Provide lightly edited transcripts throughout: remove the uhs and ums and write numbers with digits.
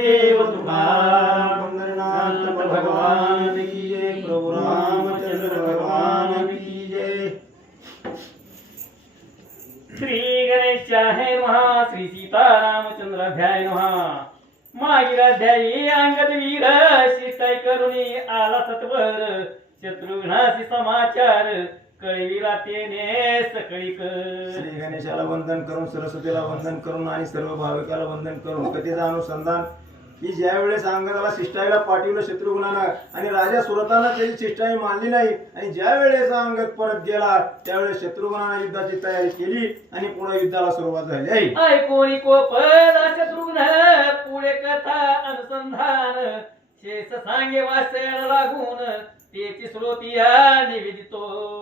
देव तुकाराम पंढरीनाथ भगवान की जय। प्रभु रामचंद्र भगवान की जय। श्री गणेशाय नमः। श्री सीतारामचंद्राभ्याय नमः। मागील अध्यायी अंगद वीर शिष्टाई करुणी आला सत्वर शत्रुघ्नासी समाचार कळविला तेने सकळी कर। श्री गणेशाला वंदन करून, सरस्वतीला वंदन करून आणि सर्व भाविकाला वंदन करून कथेचं अनुसंधान की ज्या वेळेस अंगदाला शिष्टाईला पाठवलं शत्रुघ्नानं आणि राजा सुरतानं त्याची शिष्टाई मानली नाही आणि ज्या वेळेस अंगद परत गेला त्यावेळेस शत्रुघ्नानं युद्धाची तयारी केली आणि पुन्हा युद्धाला सुरुवात झाली आहे। ऐकोणी कोपला शत्रुघ्न पुढे कथा अनुसंधान शेष सांगे वाचायला लागून त्याची श्रोतिया निवेदितो।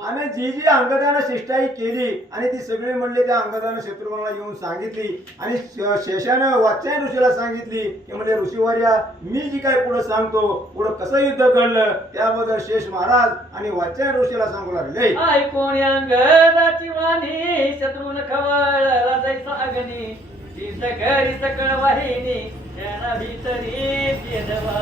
आणि जी जी अंगदानं शिष्टाई केली आणि ती सगळी म्हणले त्या अंगदानं शत्रुघ्नाला येऊन सांगितली आणि शेषानं वात्स्यायन ऋषीला सांगितली की म्हणजे ऋषीवर्या मी जी काय पुढे सांगतो पुढे कसं युद्ध घडलं त्याबद्दल शेष महाराज आणि वात्स्यायन ऋषीला सांगू लागले। ऐकोणी अंगदाची वाणी शत्रुघ्न खवळला जैसा अग्नी सिद्ध करी सकळ वाहिनी त्यांना भीतरी भेदवा।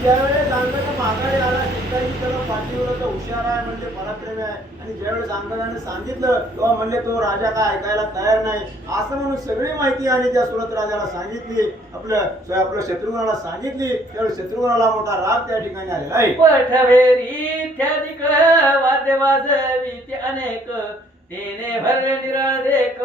ज्यावेळेस अंगद माघारी आला शिष्टाई त्याला पाठीवर तर हुशार आहे म्हणजे पराक्रमी आहे आणि ज्यावेळेस अंगदाने सांगितलं तेव्हा म्हणले तो राजा काय ऐकायला तयार नाही असं म्हणून सगळी माहिती आणि त्या सुरत राजाला सांगितली आपलं शत्रुघ्नाला सांगितली त्यावेळेस शत्रुघ्नाला मोठा राग त्या ठिकाणी आलेला आहे। पठवेरी इत्यादिक वाद्य वाजवी ते अनेक तेने भरले निराळ देख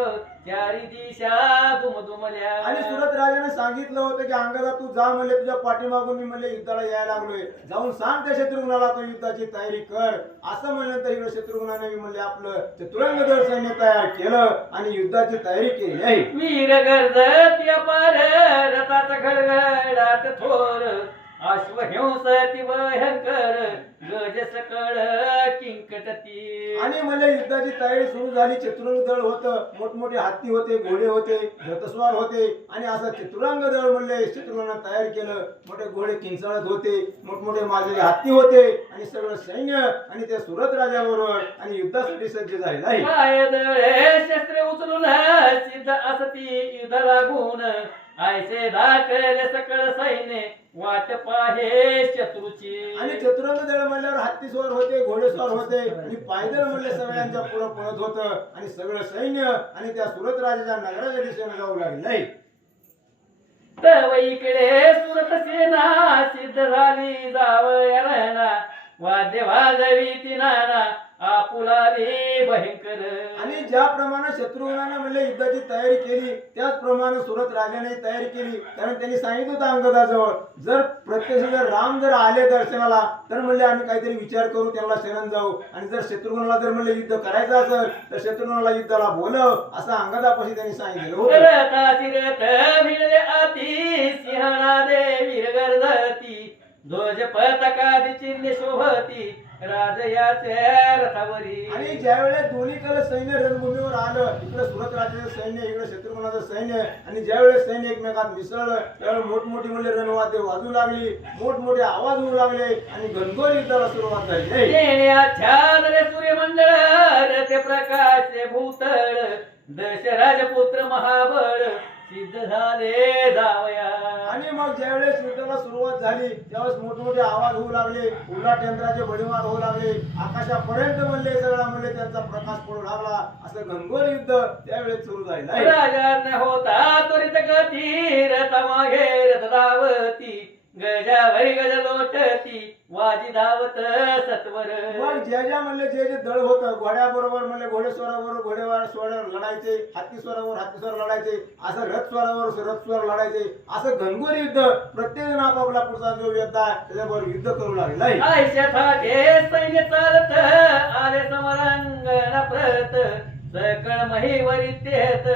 चारी दिशा दुमदुमल्या। आणि सुरत राजाने सांगितलं होतं की अंगदा तू जा म्हणले तुझ्या पाठीमागून मी म्हणले युद्धाला यायला लागलोय जाऊन सांग त्या शत्रुघ्नाला तो युद्धाची तयारी कर असं म्हणलं तर इकडे शत्रुघ्नाने म्हणले आपलं चतुरंग दळ सैन्य तयार केलं आणि युद्धाची तयारी केली आहे। वीर गर्जती अपार रथात घडघडाट थोर अश्व हिंसती भयंकर गज सकळ किंकटती। आणि म्हणजे युद्धाची तयारी सुरू झाली चतुरंग दळ होतं मोठमोठे हत्ती होते घोडे होते रथस्वार होते आणि असं चतुरंग दळ म्हणले शत्रुघ्नानं तयार केलं मोठे घोडे किंचाळत होते मोठमोठे माजलेले हत्ती होते आणि सगळं सैन्य आणि त्या सुरत राजाबरोबर आणि युद्धासाठी सज्ज झाले आहे। काय दळे शस्त्रे उचलून सिद्ध असती युद्ध लागून ऐसे दाखले सकळ सैन्य वाट पाहे शत्रूची। आणि चतुरंग दळ म्हणल्यावर हत्ती स्वार होते घोडेस्वार होते आणि पायदळ म्हणले सगळ्यांच्या पुढे पळत होतं आणि सगळं सैन्य आणि त्या सुरत राजाच्या नगराच्या दिशेने जाऊ लागले। तव इकडे सुरत सेना सिद्ध झाली जावयाला वाद्य वाजवी ती नाना आपुलाली भयंकर। आणि ज्याप्रमाणे शत्रुघ्नाने म्हणले युद्धाची तयारी केली त्याचप्रमाणे सुरत राजाने तयारी केली कारण त्यांनी सांगितलं होतं अंगदाजवळ जर प्रत्यक्ष राम जर आले दर्शनाला तर म्हणले आम्ही काहीतरी विचार करू त्यांना शरण जाऊ आणि जर शत्रुघ्नाला जर म्हणले युद्ध करायचं असेल तर शत्रुघ्नाला युद्धाला बोलव असं अंगदापाशी त्यांनी सांगितलं होतं। ध्वज पताका चिन्ह शोभती राजयाच्या रथावरी। आणि ज्यावेळेस दोन्हीकडे सैन्य रणभूमीवर आलं इकडे सुरत राजाचं सैन्य इकडे शत्रुघ्नाचं सैन्य आणि ज्यावेळेस सैन्य एकमेकात मिसळलं त्यावेळेस मोठमोठी म्हणजे रणवाद्य वाजू लागली मोठमोठे आवाज होऊ लागले आणि घनघोर युद्धाला सुरुवात झाली। सूर्यमंडळ रथ प्रकाश भूतळ दशराजपुत्र महाबळ सिद्ध झाले जावया। आणि मग ज्यावेळेस युद्धाला सुरुवात झाली त्यावेळेस मोठमोठे आवाज होऊ लागले उलट यंत्राचे बडीमार होऊ लागले आकाशापर्यंत म्हणले सगळा म्हणले त्यांचा प्रकाश पडू लागला असं घनघोर युद्ध त्यावेळेस सुरू झालं। राजा होता त्वरित गती रथ मागे रथ धावती गजावरी गज लोटती वाजी धावत सत्वर। मग ज्या म्हणले जे दळ होतं घोड्याबरोबर म्हणले घोडेस्वाराबरोबर घोडेस्वारावर लढायचे हत्तीस्वारावर हत्तीस्वार लढायचे असं रथस्वारावर रथस्वार लढायचे असं घनघोर युद्ध प्रत्येक जण आपापला पुढचा जो योद्धा त्याच्याबरोबर युद्ध करू लागला। सैन्य चालत आले समरांगणा प्रत सकळ महिवरी तेत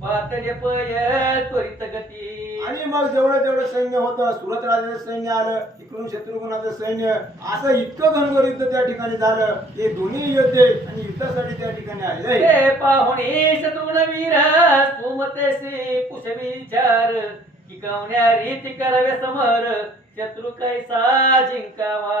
पातळे पय त्वरित गती। आणि मग जेवढं सैन्य होतं सुरत राजाचं सैन्य आलं इकडून शत्रुघ्नाचं सैन्य असं इतकं घनघोर युद्ध त्या ठिकाणी झालं हे दोन्ही योद्धे आणि युद्धासाठी त्या ठिकाणी आले। पाहुणे शत्रुघ्न वीर सुमतेसी पुष विचार शिकवण्या रीती करावे समर शत्रू कैसा जिंकावा.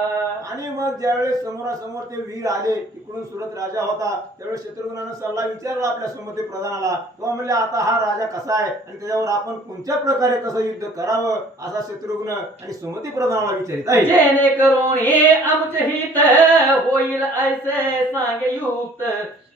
आणि मग ज्यावेळेस समोरासमोर ते वीर आले, इकडून सुरत राजा होता, त्यावेळेस शत्रुघ्नानं सल्ला विचारला आपल्या सुमती प्रधानाला. तो म्हणले आता हा राजा कसा आहे आणि त्याच्यावर आपण कोणत्या प्रकारे कसं युद्ध करावं असा शत्रुघ्न आणि सुमती प्रधानाला विचारित आहे. जेणेकरून हे आमचे हित होईल ऐसे सांगे युक्त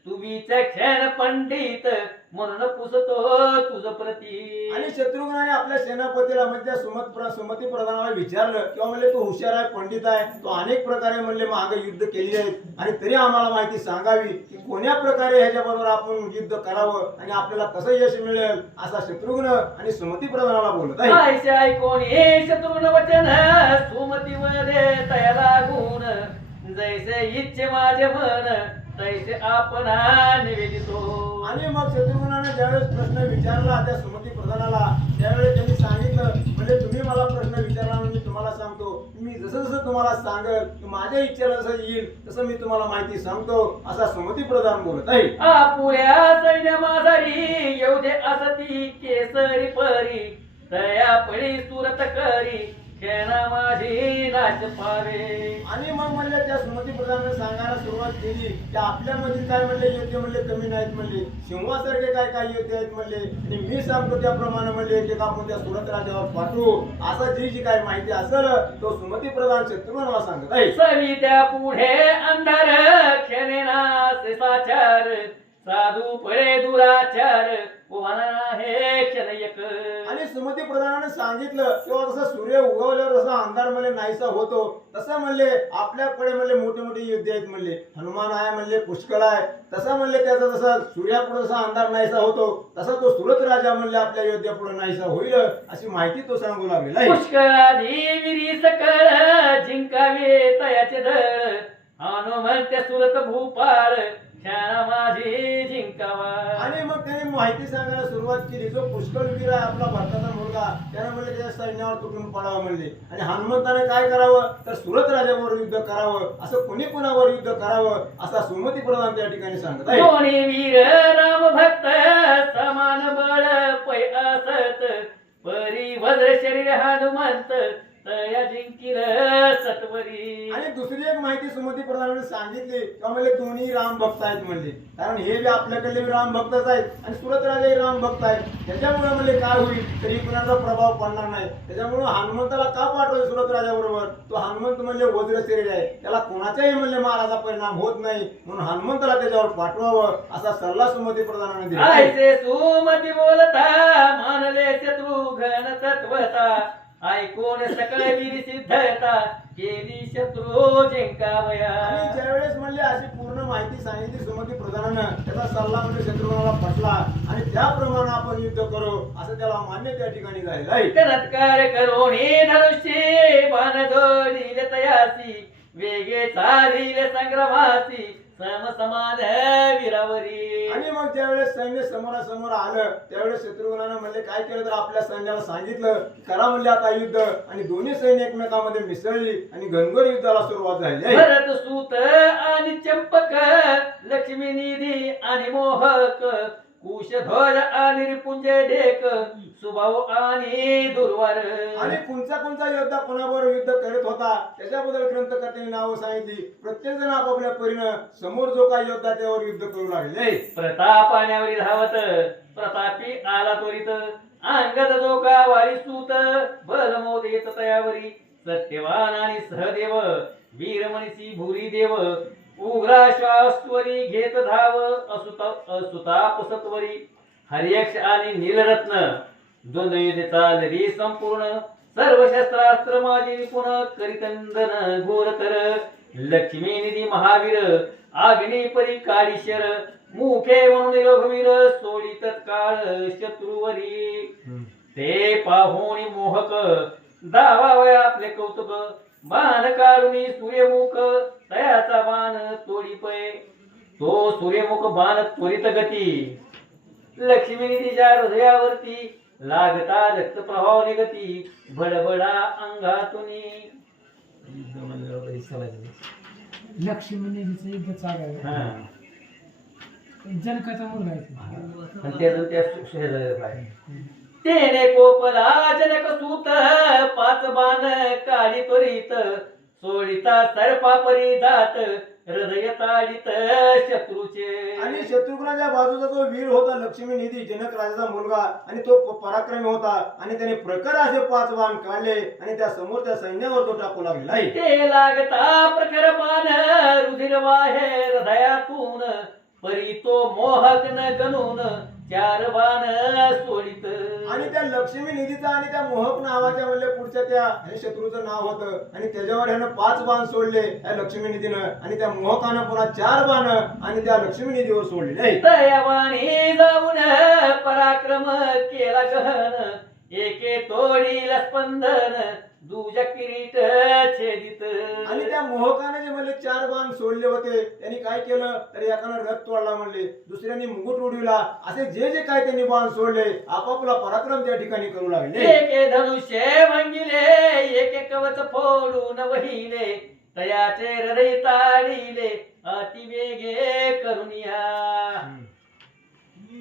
तू विचक्षण पंडित म्हणून पुसतो तुझ प्रती. आणि शत्रुघ्नाने आपल्या सेनापतीला म्हणजे त्या सुमती प्रधानाला विचारलं किंवा म्हणले तू हुशार आहे, पंडित आहे, तो अनेक प्रकारे म्हणले मागे युद्ध केली आहेत आणि तरी आम्हाला माहिती सांगावी की कोण्या प्रकारे ह्याच्याबरोबर आपण युद्ध करावं आणि आपल्याला कसं यश मिळेल असा शत्रुघ्न आणि सुमती प्रधानाला बोलत आहे. ऐसे ऐकून हे शत्रुघ्न वचन सुमतीमध्ये तया लागून जैसे इच्छे माझे मन तैसे आपण निवेदितो. आणि मग शत्रुघ्नाने ज्यावेळेस प्रश्न विचारला त्या सुमती प्रधानाला, त्यावेळेस त्यांनी सांगितलं म्हणजे तुम्ही मला प्रश्न विचारला मी तुम्हाला सांगतो, मी जसं जसं तुम्हाला सांगेल माझ्या इच्छेला जसं येईल तसं मी तुम्हाला माहिती सांगतो असा सुमती प्रधान बोलत आहे. आपुल्या सैन्य माझारी येऊ दे असती केसरी परी तया पडी सुरत करी खेळा माझी नाच पावे. आणि मग म्हणले त्या सुमती प्रधानाने सांगायला सुरुवात केली की आपल्यामध्ये काय म्हणले योद्धे म्हणले कमी नाहीत म्हणले, सिंहासारखे काय काय योद्धे आहेत म्हणले आणि मी सांगतो त्याप्रमाणे म्हणले एक आपण त्या सुरत राजावर पाठवू. असं जी काय माहिती असेल तो सुमती प्रधान शत्रुघ्नाला सांगत आहे. सवित्या पुढे अंधार खेळेना साचार साधू पळे दुराचार उभाना हे क्षण एक. आणि सुमती प्रधानाने सांगितलं किंवा जसं सूर्य उगवल्यावर जसा अंधार म्हणले नाहीसा होतो तसं म्हणले आपल्याकडे म्हणले मोठे मोठे युद्ध आहेत म्हणले, हनुमान आहे म्हणले, पुष्कळ आहे, तसं म्हणले त्याचा जसा सूर्यापुढे जसा अंधार नाहीसा होतो तसा तो सुरत राजा म्हणले आपल्या योद्ध्यापुढे नाहीसा होईल अशी माहिती तो सांगू लागलेला आहे. पुष्कळाधी विरी सकळ जिंकावे तयाचे दळ हनुमंत सुरत भूपाळ खेळा माझी जिंकावा. आणि मग त्याने माहिती सांगायला सुरुवात केली. जो पुष्कळ वीर आहे आपला भारताचा मुलगा त्याने म्हणले त्याच्या सैन्यावर तुटून पडावं म्हणले आणि हनुमंताने काय करावं तर सुरत राजावर युद्ध करावं, असं कोणी कुणावर युद्ध करावं असा सुमती प्रधान त्या ठिकाणी सांगत आहे. दोन्ही वीर राम भक्त समान बळ पै असत परी वज्र शरीर हनुमंत तया जिंकिल सत्वरी. आणि दुसरी एक माहिती सुमती प्रधानाने सांगितली का म्हणले दोन्ही राम भक्त आहेत म्हणले, कारण हे बी आपल्याकडले राम भक्तच आहेत आणि सुरत राजाही राम भक्त आहेत. त्याच्यामुळे म्हणले काय होईल तरी कुणाचा प्रभाव पडणार नाही. त्याच्यामुळे हनुमंताला का पाठवले सुरत राजाबरोबर, तो हनुमंत म्हणले वज्र शरीर आहे, त्याला कोणाच्याही म्हणले माराचा परिणाम होत नाही म्हणून हनुमंताला त्याच्यावर पाठवावं असा सल्ला सुमती प्रधानाने दिला. ऐसे सुमती बोलता मानले शत्रुघ्न तत्वता ऐकून सकळ वीर सिद्धता केली शत्रू जिंकावया. आणि ज्यावेळेस म्हणले अशी पूर्ण माहिती सांगितली सुमती प्रधानानं, त्याचा सल्ला म्हणजे शत्रुघ्नाला पटला आणि त्याप्रमाणे आपण युद्ध करू असं त्याला मान्य त्या ठिकाणी झालेलं आहे. चमत्कार करून धनुष्य बाण जोडील तयासी वेगे चालील संग्रमासी सम समान वीरावरी. आणि मग ज्यावेळेस सैन्य समोरासमोर आलं त्यावेळेस शत्रुघ्नानं म्हणले काय केलं तर आपल्या सैन्याला सांगितलं करा म्हणले आता युद्ध आणि दोन्ही सैन्य एकमेकांमध्ये मिसळली आणि घनघोर युद्धाला सुरुवात झाली आहे. भरत सूत आणि चंपक लक्ष्मी निधी आणि मोहक कुशध्वज आणि रिपुंजय ढेक सुभाव आणि दुर्वार. आणि कोणता कोणता योद्धा कोणाबरोबर युद्ध करत होता त्याच्याबद्दल ग्रंथकर्त्यांनी नावं सांगितली. प्रत्येक जण आपापल्या परीनं समोर जो काही योद्धा त्यावर युद्ध करू लागले. प्रताप पाण्यावरील धावत प्रतापी आला त्वरित अंगद जो का वाळी सूत बल मोद येत तयावरी सत्यवान आणि सहदेव वीर मनीषी भूरी देव उग्रा श्वासवरी घेत धाव असुताप सत्वरी हरियक्ष आणि नीलरत्न द्वंद्व युद्ध चालरी संपूर्ण सर्व शस्त्रास्त्र माझी निपुण करितंदन घोरतर लक्ष्मी निधी महावीर आग्नी परी काळीशर मुखे म्हणून रघुवीर सोडी तत्काळ शत्रुवरी. ते पाहुणी मोहक दावावय आपले कौतुक बाण काढून सूर्यमुख तयाचा बाण तोडी पै तो सूर्यमुख बाण त्वरित गती लक्ष्मी निधीच्या हृदयावरती लागता रक्त प्रभाव निगती भडभडा अंगातुनी. लक्ष्मीनेचं युद्ध चालू आहे. जनकाचा मुलगा आहे. आणि त्याचं त्या शेजारी आहे. तेने कोपला जनक सूत पाच बाण काळी त्वरित सोडिता सर्पा परी जात हृदय ताडित शत्रूचे. आणि शत्रुघ्नाच्या बाजूचा जो वीर होता लक्ष्मी निधी जनक राजाचा मुलगा आणि तो पराक्रमी होता आणि त्याने प्रखर असे 5 बाण काढले आणि त्या समोरच्या सैन्यावर तो टाकू लागलेला आहे. ते लागता प्रखर बाण रुधिर वाहे हृदयातून परी तो मोहक न गणून 4 बाण सोडित. आणि त्या लक्ष्मी निधीचा आणि त्या मोहक नावाच्या म्हणले पुढच्या त्या हे शत्रूचं नाव होतं आणि त्याच्यावर ह्यानं 5 बाण सोडले त्या लक्ष्मी निधीनं आणि त्या मोहकानं पुन्हा 4 बाण आणि त्या लक्ष्मी निधीवर सोडलेले आहेत. तया बाणी जाऊन पराक्रम केला गहन एके तोडील स्पंदन दुज किरीट छेदित. आणि त्या मोहकाने जे म्हणले 4 बाण सोडले होते त्यांनी काय केलं तर एकानं रथ तोडला म्हणले दुसऱ्याने मुकुट उडविला असे जे जे काय त्यांनी बाण सोडले आपापला पराक्रम त्या ठिकाणी करू लागले. एके धनुष्य भंगिले एके कवच फोडून वहिले तयाचे हृदय ताडिले अतिवेगे करुनिया.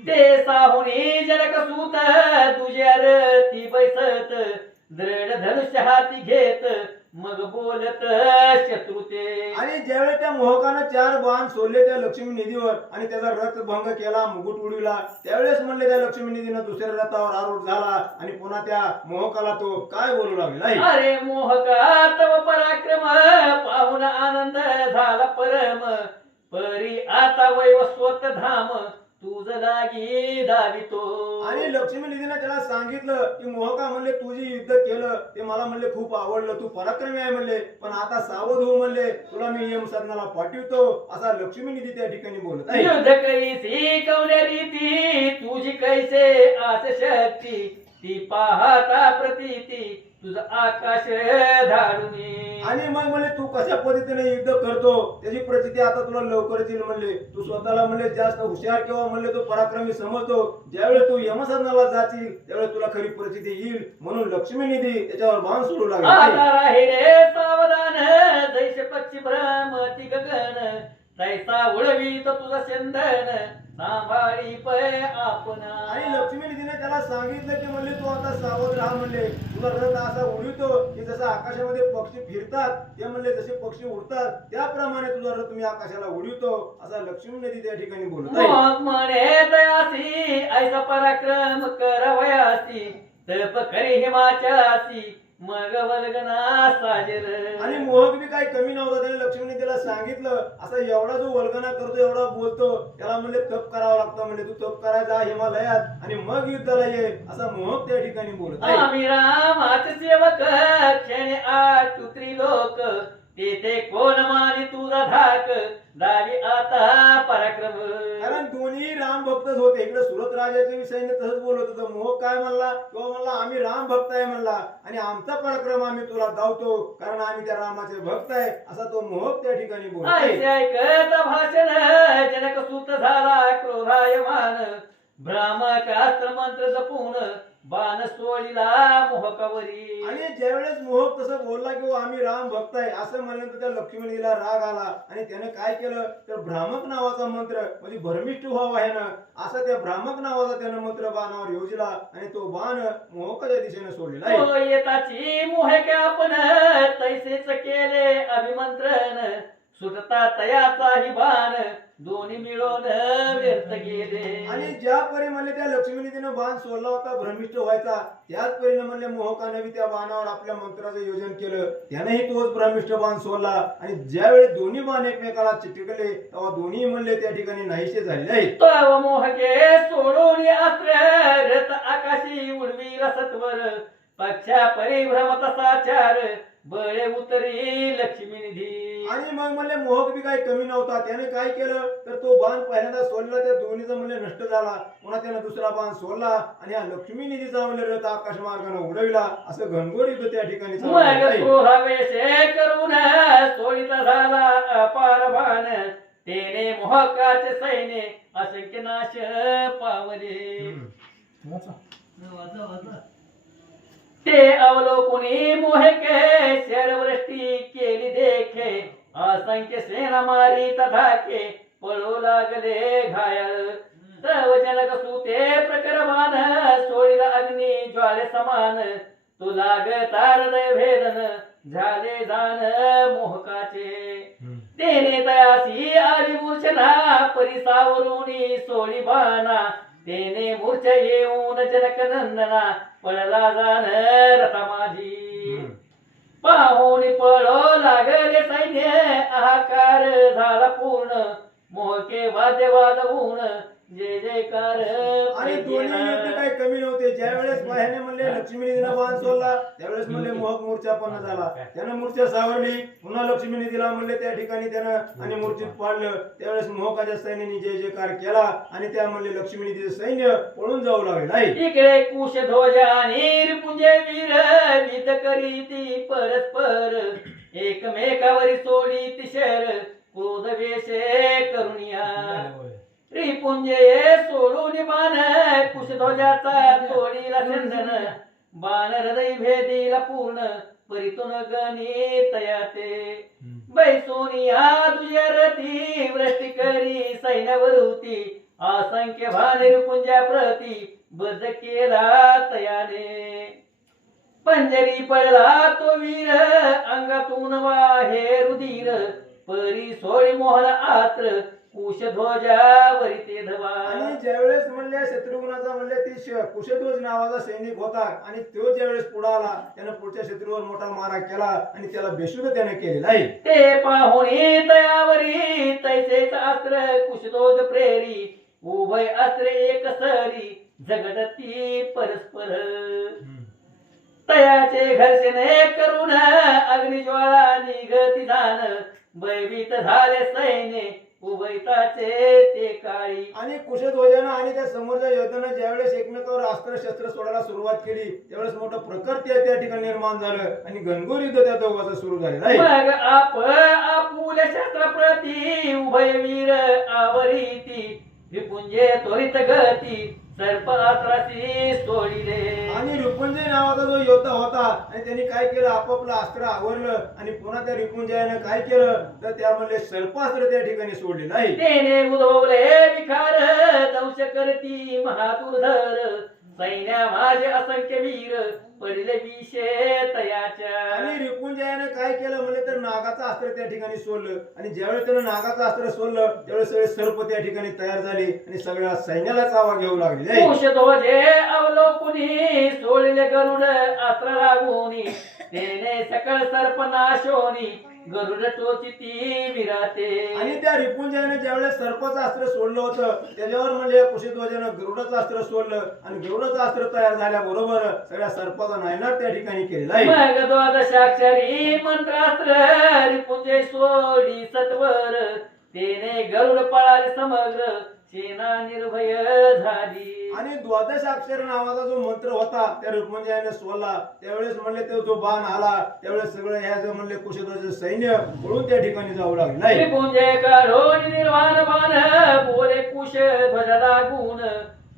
ते साहुनी जनक सूत तुझ्यार ती बैसत दृढ धनुष्य हाती घेत मग बोलत शत्रुते. आणि ज्यावेळी त्या मोहकानं 4 बाण सोडले त्या लक्ष्मी निधीवर आणि त्याचा रथ भंग केला मुकुट उडविला त्यावेळेस म्हणले त्या लक्ष्मी निधीनं दुसऱ्या रथावर आरूढ झाला आणि पुन्हा त्या मोहकाला तो काय बोलू लागला आहे. अरे मोहका तव पराक्रम पाहून आनंद झाला परम परी आता वैवस्वत धाम तुझ लागी दावितो. आणि लक्ष्मी निधीने त्याला सांगितलं की मोहका म्हणले तू जे युद्ध केलं ते मला म्हणले खूप आवडलं तू पराक्रमी आहे म्हणले पण आता सावध हो म्हणले तुला मी यमसदनाला पाठवतो असा लक्ष्मी निधी त्या ठिकाणी बोलत आहे. युद्ध करीसी कवने रीती तुझी कैसे आस शक्ती ती पाहता प्रतीती तुझ आकाश धाडूनी. आणि मग म्हणले तू कशा पद्धतीने युद्ध करतो त्याची प्रचिती आता तुला लवकरच येईल म्हणले तू स्वतःला म्हणले जास्त हुशार किंवा म्हणले तू पराक्रमी समजतो ज्यावेळेस तू यमसदनाला जाशील त्यावेळेस तुला खरी प्रचिती येईल म्हणून लक्ष्मी निधी त्याच्यावर बाण सोडू लागला. आता राही रे सावधान जैसे पक्षी भ्रमती गगन तैसा उडवीत तुझा चंदन सांभाळी पै आपणा. आणि लक्ष्मी निधीने त्याला सांगितलं की म्हणले तू आता सावध राहा म्हणले तुला रथ असा उडवितो की जसं आकाशामध्ये पक्षी फिरतात ते म्हणले जसे पक्षी उडतात त्याप्रमाणे तुझा रथ मी आकाशाला उडवितो असा लक्ष्मी निधी त्या ठिकाणी बोलत आहे. मग म्हणे तयासी ऐसा पराक्रम करवयासी तप करी हिमाचलासी मग वल्गना साजर. आणि मोहक बी काही कमी नव्हता त्याने लक्ष्मीने त्याला सांगितलं असा एवढा जो वल्गना करतो एवढा बोलतो त्याला म्हणले तप करावं लागतं म्हणजे तू तप करायचा हिमालयात आणि मग युद्धाला ये असा मोहक त्या ठिकाणी बोलत आहे. आम्ही रामाचे सेवक क्षणे आठ त्रिलोक तेथे कोण मानी तुझा धाक दावी आता पराक्रम. कारण दोन्ही राम भक्तच होते इकडे सुरत राजाच्या विषयाने तसंच बोलत होतं मोहक काय म्हणला किंवा म्हणला आम्ही राम भक्त आहे म्हणला आणि आमचा पराक्रम आम्ही तुला दावतो कारण आम्ही त्या रामाचे भक्त आहे असा तो मोहक त्या ठिकाणी बोलत आहे. ऐसे ऐकत भाषण जनक सूत झाला क्रोधायमान भ्रामक अस्त्र मंत्र जपून बाण सोडिला मोहकावरी. आणि ज्यावेळेस मोहक तसं बोलला की आम्ही राम भक्त आहे असं म्हणल्यानंतर त्या लक्ष्मणजीला राग आला आणि त्याने काय केलं तर भ्रामक नावाचा मंत्र म्हणजे भरमिष्ठ व्हावा आहे ना असं त्या भ्रामक नावाचा त्यानं मंत्र बाणावर योजला आणि तो बाण मोहकाच्या दिशेने सोडलेला आहे. तो येताची मोहके आपण तैसेच केले अभिमंत्रण सुटता तयाचाही बाण दोन्ही मिळून व्यर्थ गेले. आणि ज्या परी म्हणले त्या लक्ष्मीने बाण सोडला होता भ्रमिष्ठ व्हायचा त्याच परीने म्हणले मोहकाने बी त्या बाणावर आपल्या मंत्राचं योजन केलं त्यानेही तोच भ्रमिष्ठ बाण सोडला आणि ज्यावेळी दोन्ही बाण एकमेकाला चिटकले तेव्हा दोन्ही म्हणले त्या ठिकाणी नाहीसे झाले आहेत. तव मोहके सोडून अस्त्र रथ आकाशी उडवी रसत्वर पक्षा परिभ्रमत साचार बळे उतरी लक्ष्मी निधी. आणि मग म्हणले मोहक बी काही कमी नव्हता त्याने काय केलं तर तो बाण पहिल्यांदा सोडला त्या दोन्हीचा म्हणले नष्ट झाला पुन्हा त्याने दुसरा बाण सोडला आणि हा लक्ष्मी निधीचा म्हणले रथ आकाश मार्गाने उडविला असं घनघोर युद्ध त्या ठिकाणी चालू मग आहे. क्रोधावेशे करून सोडिता झाला अपार बाण तेने मोहकाचे सैन्य असंख्य नाश पावले. ते अवलोकुनी मोहके शरवृष्टी केली देखे असंख्य सेना मारी तथाके पळू लागले घायल तव जनक सुते प्रकर मान सोळीला अग्नी ज्वाले समान तू लागता हृदय भेदन झाले जाण मोहकाचे तेने तयासी आली मूर्छना परिसावरुणी सोळी बाणा तेने मूर्छ येऊन जनक नंदना पळला जाण रथा माझी पाहुणी पळो लागले सैन्य आहाकार झाला पूर्ण मोहके वाद्य वाजवून जय जयकार आणि दोन्ही युद्ध काही कमी नव्हते. ज्या वेळेस पाह्याने म्हणले लक्ष्मीने दिला बाण सोडला त्यावेळेस म्हणले मोहक मूर्छा पण झाला. त्यानं मूर्छा सावरली पुन्हा लक्ष्मीने दिला म्हणले त्या ठिकाणी त्यानं आणि मूर्छित पाडलं. त्यावेळेस मोहकाच्या सैन्याने जय जयकार केला आणि त्या म्हणले लक्ष्मीने दिले सैन्य पळून जाऊ लागले. नाही इकडे कुश ध्वज आणि रिपुंजय वीर विध करीती परस्पर एकमेकावरी सोडी तिशर क्रोध वेशे करुणिया रिपुंजय सोडून बाण कुशध्वजाचा तोडीला चंदन बाण हृदय भेदीला पूर्ण परितून गणितया ते बैसोनिया तुझ्या रथी वृष्टी करी सैन्यावर होती असंख्य भान रिपुंजा प्रती बद्ध केला तयाने पंजरी पडला तो वीर अंगातून वाहे रुधिर परी सोळी मोहन आत्र कुशध्वजावरी ते धवा. आणि ज्यावेळेस म्हणले शत्रुघ्नाचा म्हणले ती कुशध्वज नावाचा सैनिक होता आणि तो ज्यावेळेस पुढे आला त्यानं पुढच्या शत्रूवर मोठा मारा केला आणि त्याला बेशुद्ध त्याने केलेला आहे. ते पाहुणे तयावरी तैसेच अस्त्र कुशध्वज प्रेरी उभय अस्त्र एक सरी झगडती परस्पर तयाचे घर्षणे करून अग्निज्वाळा निघती जाण भयभीत झाले सैन्य उभयताचे ते काळी. आणि कुशध्वजानं आणि त्या समोरच्या योद्ध्यानं ज्यावेळेस एकमेकावर अस्त्र शस्त्र सोडायला सुरुवात केली त्यावेळेस मोठं प्रकर त्या ठिकाणी निर्माण झालं आणि घनघोर युद्ध त्या दोघांचं सुरू झालेलं आहे. मग आपुल्या शस्त्र प्रती उभय वीर आवरीती विपुंजे त्वरित गती सर्प अस्त्रासी सोडिले. आणि रिपुंजय नावाचा जो योद्धा होता आणि त्यांनी काय केलं आपापलं अस्त्र आवरलं आणि पुन्हा त्या रिपुंजयानं काय केलं तर त्यामध्ये सर्पास्त्र त्या ठिकाणी सोडले नाही. तेने उद्भवले विकार दंश करती महादुर्धर सैन्या माझे असंख्य वीर पडले विषे तयाच्या. आणि रिपुंजयानं काय केलं म्हणजे तर नागाचं अस्त्र त्या ठिकाणी सोडलं आणि ज्यावेळेस त्यानं नागाचं अस्त्र सोडलं त्यावेळेस सगळे सर्प त्या ठिकाणी तयार झाले आणि सगळ्या सैन्याला चावा घेऊ लागले. कुशध्वजे अवलोकुनी सोडले गरुड अस्त्र लागूनी तेने सकळ सर्प नाशोनी गरुड टोचिती विराते. आणि त्या रिपुंजयाने ज्यावेळेस सर्पाचं अस्त्र सोडलं होतं त्याच्यावर म्हणजे कुशध्वजानं गरुडाचं अस्त्र सोडलं आणि गरुडाचं अस्त्र तयार झाल्याबरोबर सगळ्या सर्पाचा नायनाट त्या ठिकाणी केलेला आहे. मग द्वादशाक्षरी मंत्रास्त्र रिपुंजय सोडी सत्वर तेने गरुड पळाले समग्र सेना निर्भय झाली. आणि द्वादश अक्षर नावाचा जो मंत्र होता त्या रिपुंजयाने सोडला त्यावेळेस म्हणले तो जो बाण आला त्यावेळेस सगळं ह्या जो म्हणले कुशध्वजाचं सैन्य पळून त्या ठिकाणी जाऊ लागले. नाही रिपुंजय काढून निर्वाण बाण बोले कुश ध्वज लागून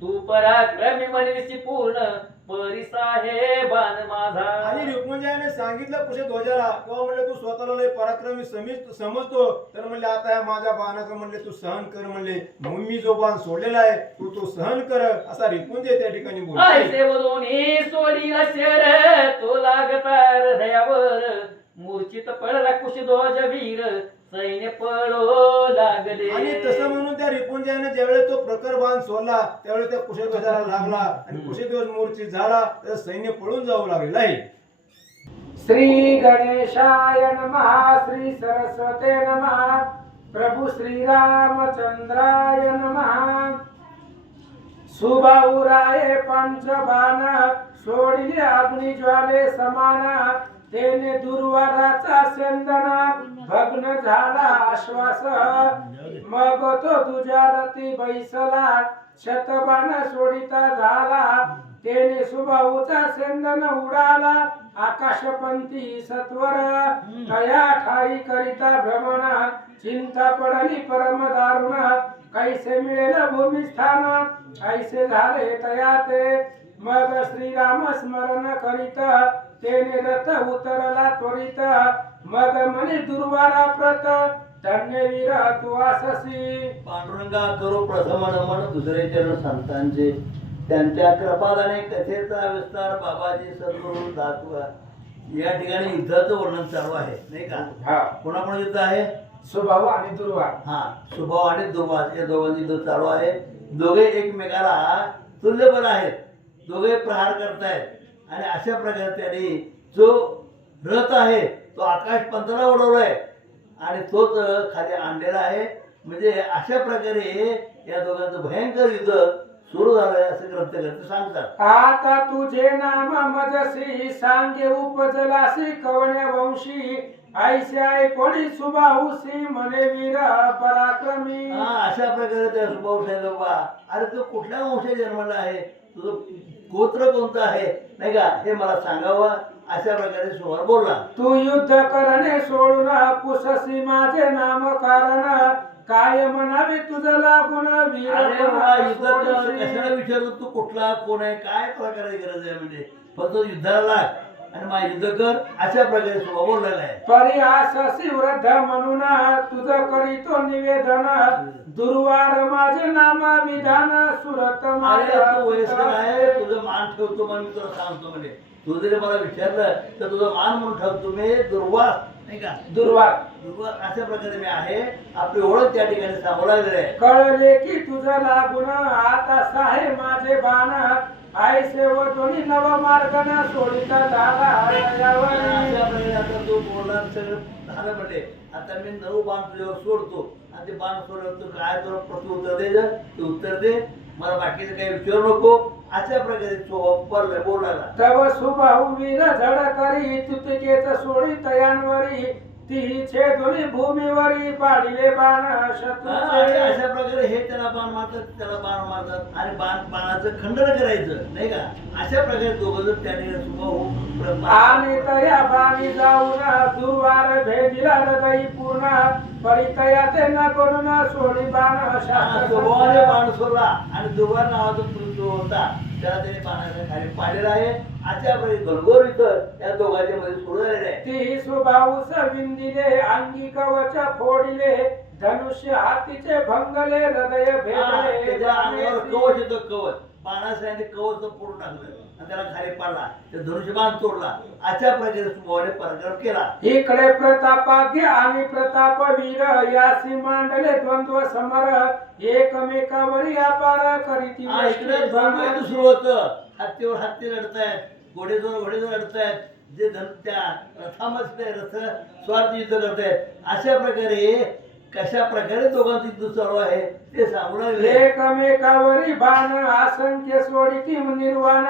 तू पराक्रमी म्हणविसी पूर्ण परिसा हे बाण माझा. आणि रिपुंजयाने सांगितलं कुशध्वजाला किंवा म्हणले तू स्वतःला लय पराक्रमी समजतो तर म्हणले आता या माझ्या बाणाचं म्हणले तू सहन कर म्हणले म्हणून मी जो बाण सोडलेला आहे तू तो सहन कर असा रिपुंजय त्या ठिकाणी बोलला. ऐसे वदोनी सोडीला शेर तो लागता हृदयावर मूर्छित पडला कुशध्वज वीर सैन्य पळो लागले. आणि तसं म्हणून त्या रिपुंजयाने ज्यावेळेस तो प्रकर बाण सोडला त्यावेळेस त्या कुशध्वजाला लागला आणि कुशध्वज मूर्छित झाला तर सैन्य पळून जाऊ लागले. आहे श्री गणेशाय नमः श्री सरस्वते नमः प्रभु श्री रामचंद्राय नमः. सुबाहुराये पंचबाण सोडिले अग्नि ज्वाले समान तेने दुर्वाराचा सेंदना भग्न झाला आश्वास मग तो तुझ्या रती बैसला शतबाण सोडिता झाला तेने सुबाहूचा सेंदन उडाला आकाशपंथी सत्वर तया ठाई करिता भ्रमण चिंता पडली परम दारुण कैसे मिळेल भूमिस्थान ऐसे झाले तया ते मग श्रीराम स्मरण करीत तेने रथ उतरला त्वरित मग म्हणे दुर्वारा प्रत धन्यवीर तू अससी. पांडुरंगा करो प्रथम नमन दुसरे चरण संतांचे, त्यांच्या कृपादाने कथेचा विस्तार बाबाजी सद्गुरू दातवा. या ठिकाणी युद्धाचं वर्णन चालू आहे नाही का? हा, कोणाकोण युद्ध आहे? सुभाऊ आणि दुर्वा. हा, सुभाव आणि दुर्वास या दोघांचं युद्ध चालू आहे. दोघे एकमेकाला तुल्यबल आहेत, दोघे प्रहार करतायत आणि अशा प्रकारे त्यांनी जो रथ आहे तो आकाश पंथाला उडवलाय आणि तोच खाली आणलेला आहे. म्हणजे अशा प्रकारे या दोघांचं भयंकर युद्ध सुरू झालंय असं ग्रंथकर्ते सांगतात. आता तुझे नाम मजसी सांगे उपजलासी कवण्या वंशी ऐसे कोणी सुबाहुसी म्हणे वीर पराक्रमी. हा, अशा प्रकारे त्या सुभाव साहेब बाबा, अरे तू कुठल्या वंशात जन्मला आहे, तुझं गोत्र कोणतं आहे नाही का, हे मला सांगावं. अशा प्रकारे सुभाव बोलला. तू युद्ध करणे सोडून पुससी माझे नाम कारण काय म्हणावे तुझं लागून वीर अरे वा, युद्ध कर. सोडीसी. कशाला विचारतो तू कुठला कोण आहे, काय तुला करायची गरज आहे? म्हणजे फक्त युद्धाला लाग आणि मा युद्ध कर, अशा प्रकारे सुभाव बोललेला आहे. परिहाससी वृद्ध म्हणून तुझं करीतो निवेदन दुर्वार माझे नाम विधान सुरत अरे माझ्या तू वयस्कर आहे, तुझं मान ठेवतो म्हणून मी तुला सांगतो. म्हणजे तू जरी मला विचारलं तर तुझं मान म्हणून ठेवतो मी दुर्वास नाही का? दुर्वार. दुर्वास अशा प्रकारे मी आहे. आपली ओळख त्या ठिकाणी सांगू लागलेली आहे. कळले की तुझं लागून आता साहे माझे बाण ऐसे व दोन्ही नव मार्गना सोडिता झाला यावरी. अशा प्रकारे आता तू बोलणार सगळं झालं म्हणजे आता मी 9 बाण तुझ्यावर सोडतो आणि ते बाण सोडलं तू काय तुला प्रत्युत्तर दे, तू उत्तर दे, मला बाकीचं काही विचारू नको. अशा प्रकारे तो बोलायला. तव सुबाहू वीर झड करी तुतकेच सोडी तयांवरी ती छेदुनी भूमीवरी पाडिले बाण आणि शत्रूचे. अशा प्रकारे हे त्याला बाण मारतात, त्याला बाण मारतात आणि बाणाचं खंडन करायचं नाही का? अशा प्रकारे दोघं जण त्या ठिकाणी सुभाव आणि तया बाणी जाऊन दुर्वार भेदिला हृदयी पूर्ण परितया ते न करून सोडी बाण स्वभावाने शास्त्र. बाण सोडला आणि दुर्वार नावाचा पुरुष जो होता त्याला त्याने बाणाच्या खाली पाडलेला आहे. अशा प्रकारे गणगोर इथं त्या दोघांच्या मध्ये सुरू झालेलं आहे. ती सुबाऊस विंदिले अंगी कवच फोडिले धनुष्य हातीचे भंगले हृदय भेदले. त्याच्या अंगावर कवच येतं, कवच बाणासाने कवच फोडून टाकलं आणि त्याला खाली पाडला, ते धनुष्यबाण तोडला. अशा प्रकारे सुभावाने पराक्रम केला. इकडे प्रतापाग्य आणि प्रतापवीर यासी मांडले द्वंद्व समर एकमेकावरी अपार करीती इकडे द्वंद्व सुरू होतं. हत्तीवर हत्ती लढतायत, घोडेजोर लढतायत, जे त्या रथामध्ये रथ स्वार्थ युद्ध करतायत. अशा प्रकारे कशा प्रकारे दोघांचं युद्ध चालू आहे ते सांगू लागले. एकमेकावरी बाण असंख्य सोडिती निर्वाण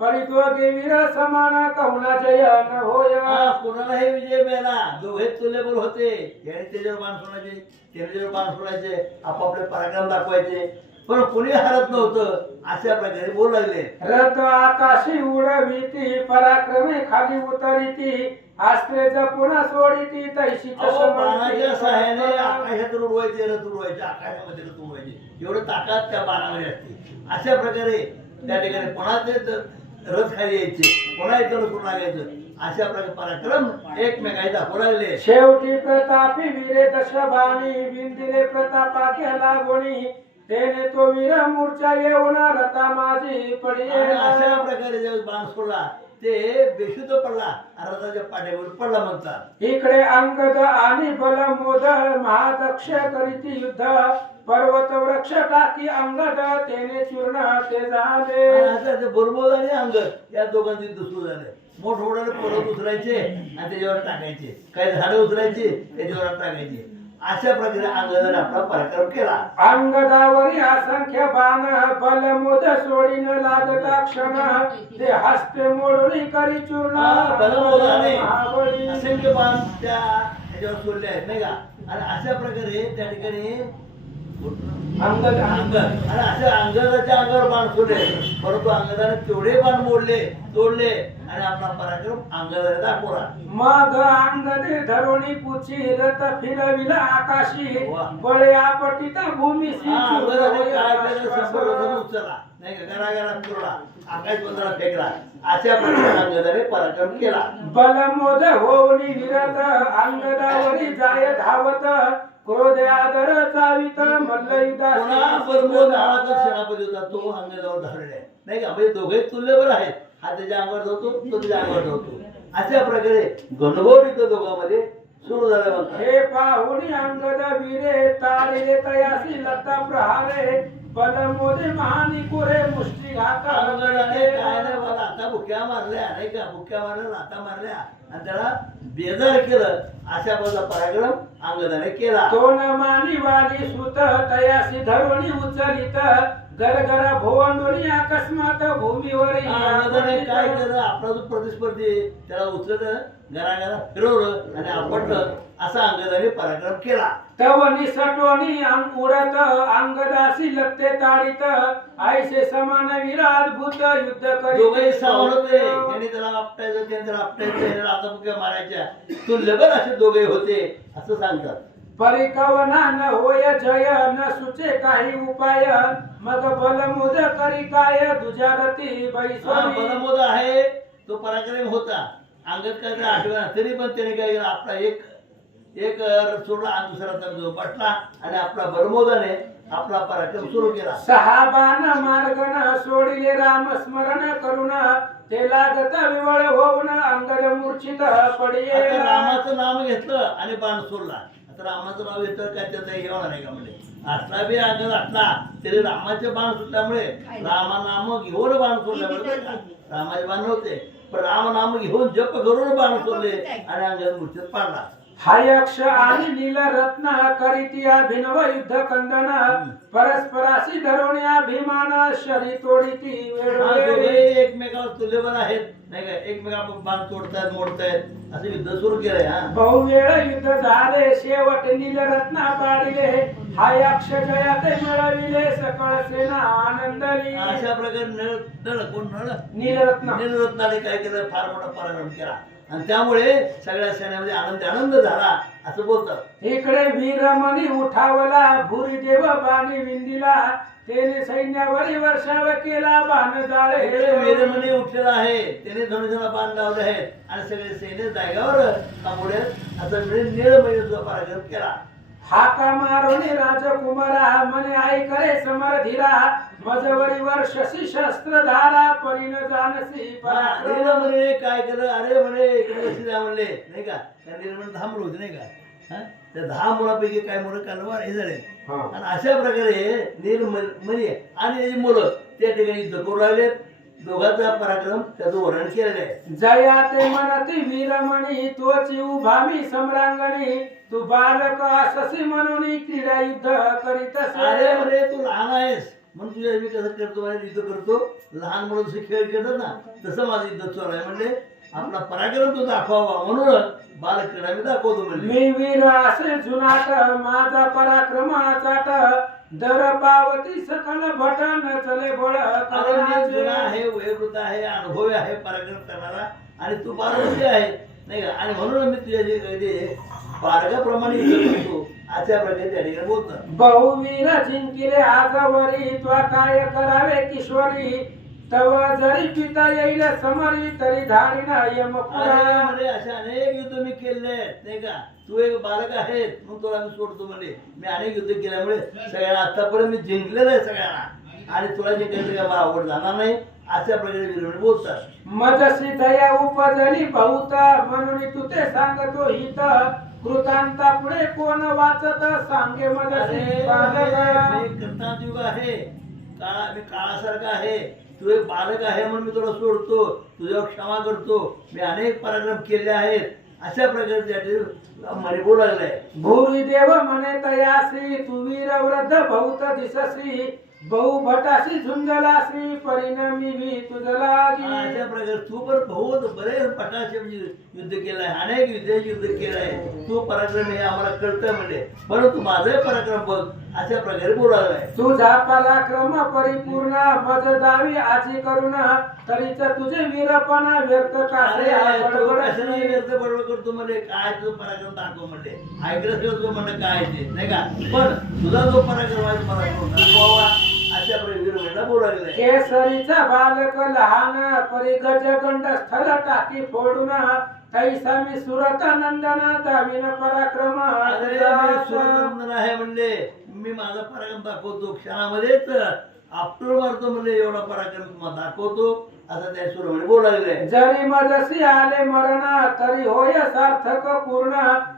परिद्वगे वीर समान कहुना जय न होय. कोणाला हे विजय मिळाला, दोघे तुल्यबल होते. याने त्याच्यावर बाण सोडायचे, त्याने त्याच्यावर बाण सोडायचे, आपापले पराक्रम दाखवायचे, पण कोणी हरत नव्हतं. अशा प्रकारे बोलू लागले. रथ आकाशी उडविती पराक्रमे खाली उतरिती अस्त्रे जपुना सोडिती तैशीच बाणाच्या सहाय्याने आकाशात उडवायचे, रथ उडवायचे, आकाशामध्ये रथ उडवायचे, एवढं ताकद त्या बाणामध्ये असते. अशा प्रकारे त्या ठिकाणी पुन्हा ते रथ खाली यायचे, पुन्हा इथं रथ लागायचं. अशा प्रकारे पराक्रम एकमेकांचे दाखवू लागले. शेवटी प्रतापी वीरे दशबाणी विंदिले प्रतापाख्या लागोणी तेने तो वीर मूर्छा येऊन रथा माझी पडी. आणि अशा प्रकारे ज्यावेळेस बाण सोडला ते बेशुद्ध पडला, रथाच्या पाठीवर पडला म्हणतात. इकडे अंगद आणि बलमोद महादक्ष करीती युद्ध पर्वत वृक्ष टाकी अंगद तेने चूर्ण ते झाले. आणि बरोबर आणि अंगद या दोघांचे युद्ध सुरू झाले. मोठमोठाले पर्वत उचलायचे आणि त्याच्यावर टाकायचे, काही झाडं उचलायची त्याच्यावर टाकायचे. अशा प्रकारे अंगदाने आपला पराक्रम केला. अंगदावरी असंख्य बाण बलमोद सोडीन लागता क्षण ते हस्ते मोडून करी चूर्ण बलमोदाने महाबळी. असंख्य बाण त्या ह्याच्यावर सोडले आहेत नाही का? आणि अशा प्रकारे त्या ठिकाणी अंगद अंगद आणि अशा अंगदाच्या अंगावर बाण सोडले, परंतु अंगदाने तेवढे बाण मोडले तोडले आणि आपला पराक्रम अंगदाने दाखवला. मग अंगदे धरोणी पुची रथ फिरविला आकाशी वा. बळे आपटिता भूमीसी अंगदाने काय केलं, शंभर रथांना उचलला नाही का, घराघरात फिरला, आकाश बंधाला फेकला. अशा प्रकारे अंगदाने पराक्रम केला. बलमोद होऊनी विरत अंगदावरी जाय धावत क्रोध आदर चावित मल्लयुधा पुन्हा बलमोद नावाचा सेनापती होता, तो अंगदावर धारले नाही का, म्हणजे दोघे तुल्यबळ आहेत. हा त्याच्या अंगावर धावतो, तो त्याच्या अंगावर धावतो. अशा प्रकारे गणगौर इथं दोघांमध्ये सुरू झालं म्हणतात. हे पाहुणी अंगद वीरे ताळिले तयासी लता प्रहारे बलमोदे महानी कुरे मुष्टी घात अंगदाने काय नाही बघा, आता बुक्या मारल्या नाही का, बुक्या मारल्या, लाथा मारल्या आणि त्याला बेजार केलं. अशा बघा पराक्रम अंगदाने केला. दोन मानी वाली सुत तयासी धरुणी उचलित गरगरा भोवंडोनी अकस्मात भूमीवर अंगदाने काय केलं, आपला जो प्रतिस्पर्धी आहे, त्याला उचललं, घराघरा फिरवलं आणि आपटलं. असा अंगदाने पराक्रम केला. तवनी सटोनी उडत अंगदासी लत्ते ताडित आयसे समान वीराद्भुत युद्ध दोघेही सावध होते, करीत त्यांनी त्याला आपटायचं, त्यांनी त्याला आपटायचं, ह्याला आता बुक्या मारायच्या. तुल्यबळ असे दोघे होते असं सांगतात. परिकवना न होय जय न सुचे काही उपाय मग बलमुद करी काय दुजारती हा, बैसरी बलमोद आहे तो पराक्रम होता. अंगद काय तर आठवणा, तरी पण त्याने काय केलं, आपला एक रथ सोडला आणि दुसरा रथ जो पटला आणि आपला बलमोदाने आपला पराक्रम सुरू केला. सहा बाण मार्गन सोडिले राम स्मरण करून ते लागत विवळ होऊन अंगद मूर्छित पडिये आता रामाचं नाव घेतलं आणि बाण सोडला. आता रामाचं नाव घेतलं काय त्याचा हे होणार नाही का, म्हणजे असला बी अंगद असला तरी रामाचे बाण सुटल्यामुळे रामा नाम घेऊन बाण सोडल्यामुळे बरं का, रामाचे बाण नव्हते पण राम नाम घेऊन जप करून बाण सोडले आणि अंगद मूर्छित पाडला. हायक्ष आणि नील रत्न करीती अभिनव युद्ध खंडन परस्पराशी धरून अभिमान शरी तोडीती हा, दोघे वेळोवेळी एकमेकावर तुल्यबळ आहेत नाही का, एकमेकावर बाण तोडतायत मोडतायत असं युद्ध सुरू केलंय. हा, बहुवेळ युद्ध झाले शेवट नील रत्न पाडिले हायक्ष जयाते मिळविले सकळ सेना आनंदली अशा प्रकारे नळ कोण नळ नीलरत्न नीलरत्नाने काय केलं, फार मोठा पराक्रम केला आणि त्यामुळे सगळ्या सैन्यामध्ये आनंद झाला असं बोलतात. इकडे वीरमणी उठावला भुरी देव बाणी विंदिला तेने सैन्यावरी वर्षाव केला बाण इकडे जाळे वीरमणी उठलेला आहे, त्याने धनुष्याला बाण लावले आहेत आणि सगळे सैन्य जागेवर थांबवले. असं निळमणीचा पराक्रम केला. हाका मारोनी राजकुमारा मने आई करे समर धीरा मजवरी वर्षसी शस्त्र धारा परिण जानसी पराक्रम नीलमणीने काय केलं, अरे म्हणे इकडे लक्ष द्या म्हणले नाही का, त्या नीलमणी 10 मुलं होती नाही का, हा? त्या 10 मुलापैकी काय मुलं कालवा हे झाले आणि अशा प्रकारे नीलमणी आणि त्याची मुलं त्या ठिकाणी युद्ध करू लागले. दोघांचा पराक्रम त्याचं वर्णन केलेलं आहे. जया ते म्हणती वीरमणी तोची उभामी सम्रांगणी तू बालक अससी म्हणून क्रीडा युद्ध करीत अरे म्हणे तू लहान आहेस म्हणून तुझ्या मी कसं करतो, माझ्या युद्ध करतो, लहान मुलं जसे खेळ खेळतात ना तसं माझं युद्ध चालू आहे. म्हणजे आपला पराक्रम तो दाखवावा म्हणून बालक्रीडा मी दाखवतो म्हणजे. मी वीर असे जुनाट माझा पराक्रम चाट दर पावती सकल भटन चले बळ अरे मी जुना आहे, वयोवृद्ध आहे, अनुभवी आहे पराक्रम करणारा आणि तू बालवृद्धी आहे नाही का, आणि म्हणून मी तुझ्या जे काही बालकाप्रमाणे युद्ध करतो अशा प्रकारे त्या ठिकाणी बोलतात. बहुवीर जिंकिले आजवरी त्वा काय करावे किशोरी तव जरी पिता येईल समरी तरी धारी नाही अरे म्हणजे असे अनेक युद्ध मी केले आहेत नाही का, तू एक बालक आहे म्हणून तुला मी सोडतो म्हणजे. मी अनेक युद्ध केल्यामुळे सगळ्यांना आतापर्यंत मी जिंकलेलं आहे सगळ्यांना आणि तुला जे काही मला आवड जाणार नाही अशा प्रकारे वीरमणी बोलतात. मजसी दया उपजली बहुत म्हणून तू ते सांगतो हित कृतांता पुढे कोण वाचत सांगे मजसी बालका. मी कृतांत युग आहे, मी काळासारखा आहे, तू एक बालक आहे म्हणून मी तुला सोडतो, तुझ्यावर क्षमा करतो, मी अनेक पराक्रम केले आहेत अशा प्रकारे त्या म्हणे बोलू लागलाय. भूरी देव म्हणे तयासी तू वीर वृद्ध बहुत दिससी बहु भटासी झुंजला श्री परिणामी भी तुझला अशा प्रकारे तू पण बहुत बरेच पटाचे म्हणजे युद्ध केलंय, अनेक युद्ध केलंय, तू पराक्रम हे आम्हाला कळतंय म्हणजे, परंतु माझे पराक्रम बघ अशा प्रकारे बोलायलाय. तुझा पराक्रम परिपूर्ण मज दावी आजी करून तरीच तुझे वीरपणा व्यर्थ कासे अरे तू बडबड कशाला व्यर्थ बडबड करतो म्हणजे, काय तुझं पराक्रम दाखव म्हणजे, ऐकलं सगळं तुझं म्हणणं काय ते नाही का, पण तुझा जो पराक्रम आहे पराक्रम दाखवावा अशा प्रकारे वीर म्हणला बोलायला. केसरीचा बालक लहान परी गजगंड स्थल टाकी फोडून तैसा मी सुरत नंदन दाविन पराक्रम अरे मी सुरतनंदन आहे म्हणले, मी माझा पराक्रम दाखवतो क्षणामध्येच आपटून मारतो म्हणले, एवढा पराक्रम तुम्हाला दाखवतो असं त्या सुर म्हणजे बोलायला. जरी मजसी आले मरण तरी होय सार्थक पूर्ण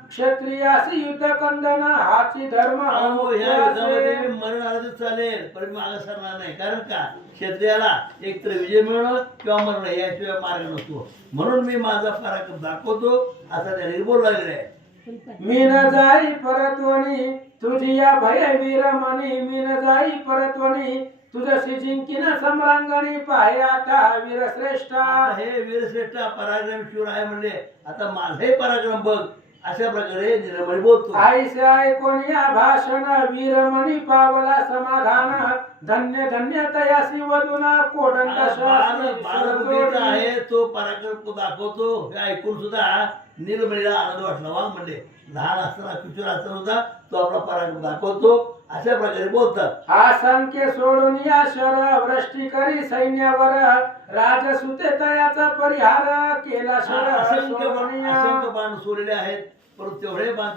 क्षत्रियासी युद्ध कंदन हाची धर्म अहो, ह्या युद्धामध्ये मी मरण आलं तर चालेल, पण मी मागे सरणार नाही. कारण का क्षत्रियाला एकतर विजय मिळणं किंवा मरण याशिवाय मार्ग नसतो, म्हणून मी माझा पराक्रम दाखवतो असं त्याने बोलायला आहे. मी न जाई परत्वनी तुझी या भय वीरमणी मी न जाई परत्वनी तुझशी जिंकीन सम्रांगणी पाहे आता वीरश्रेष्ठा. आता हे वीरश्रेष्ठ पराक्रम शूर आहे म्हणले, आता माझे पराक्रम बघ अशा प्रकारे निर्मळ बोलतो. आईसे ऐकून या भाषण वीरमणी पावला समाधान धन्य धन्य तयासी वदुना कोडंत बालबुद्धीचा आहे तो पराक्रम तो दाखवतो, हे ऐकून सुद्धा निर्मळीला आनंद वाटला. वा म्हणले लहान असताना किशोर असताना सुद्धा तो आपला पराक्रम दाखवतो अशा प्रकारे बोलतात. असंख्य सोडून या शर वृष्टी करी सैन्यावर राजसुते तयाचा परिहार केला शर असंख्य बाण सोडलेले आहेत, परंतु तेवढे बाण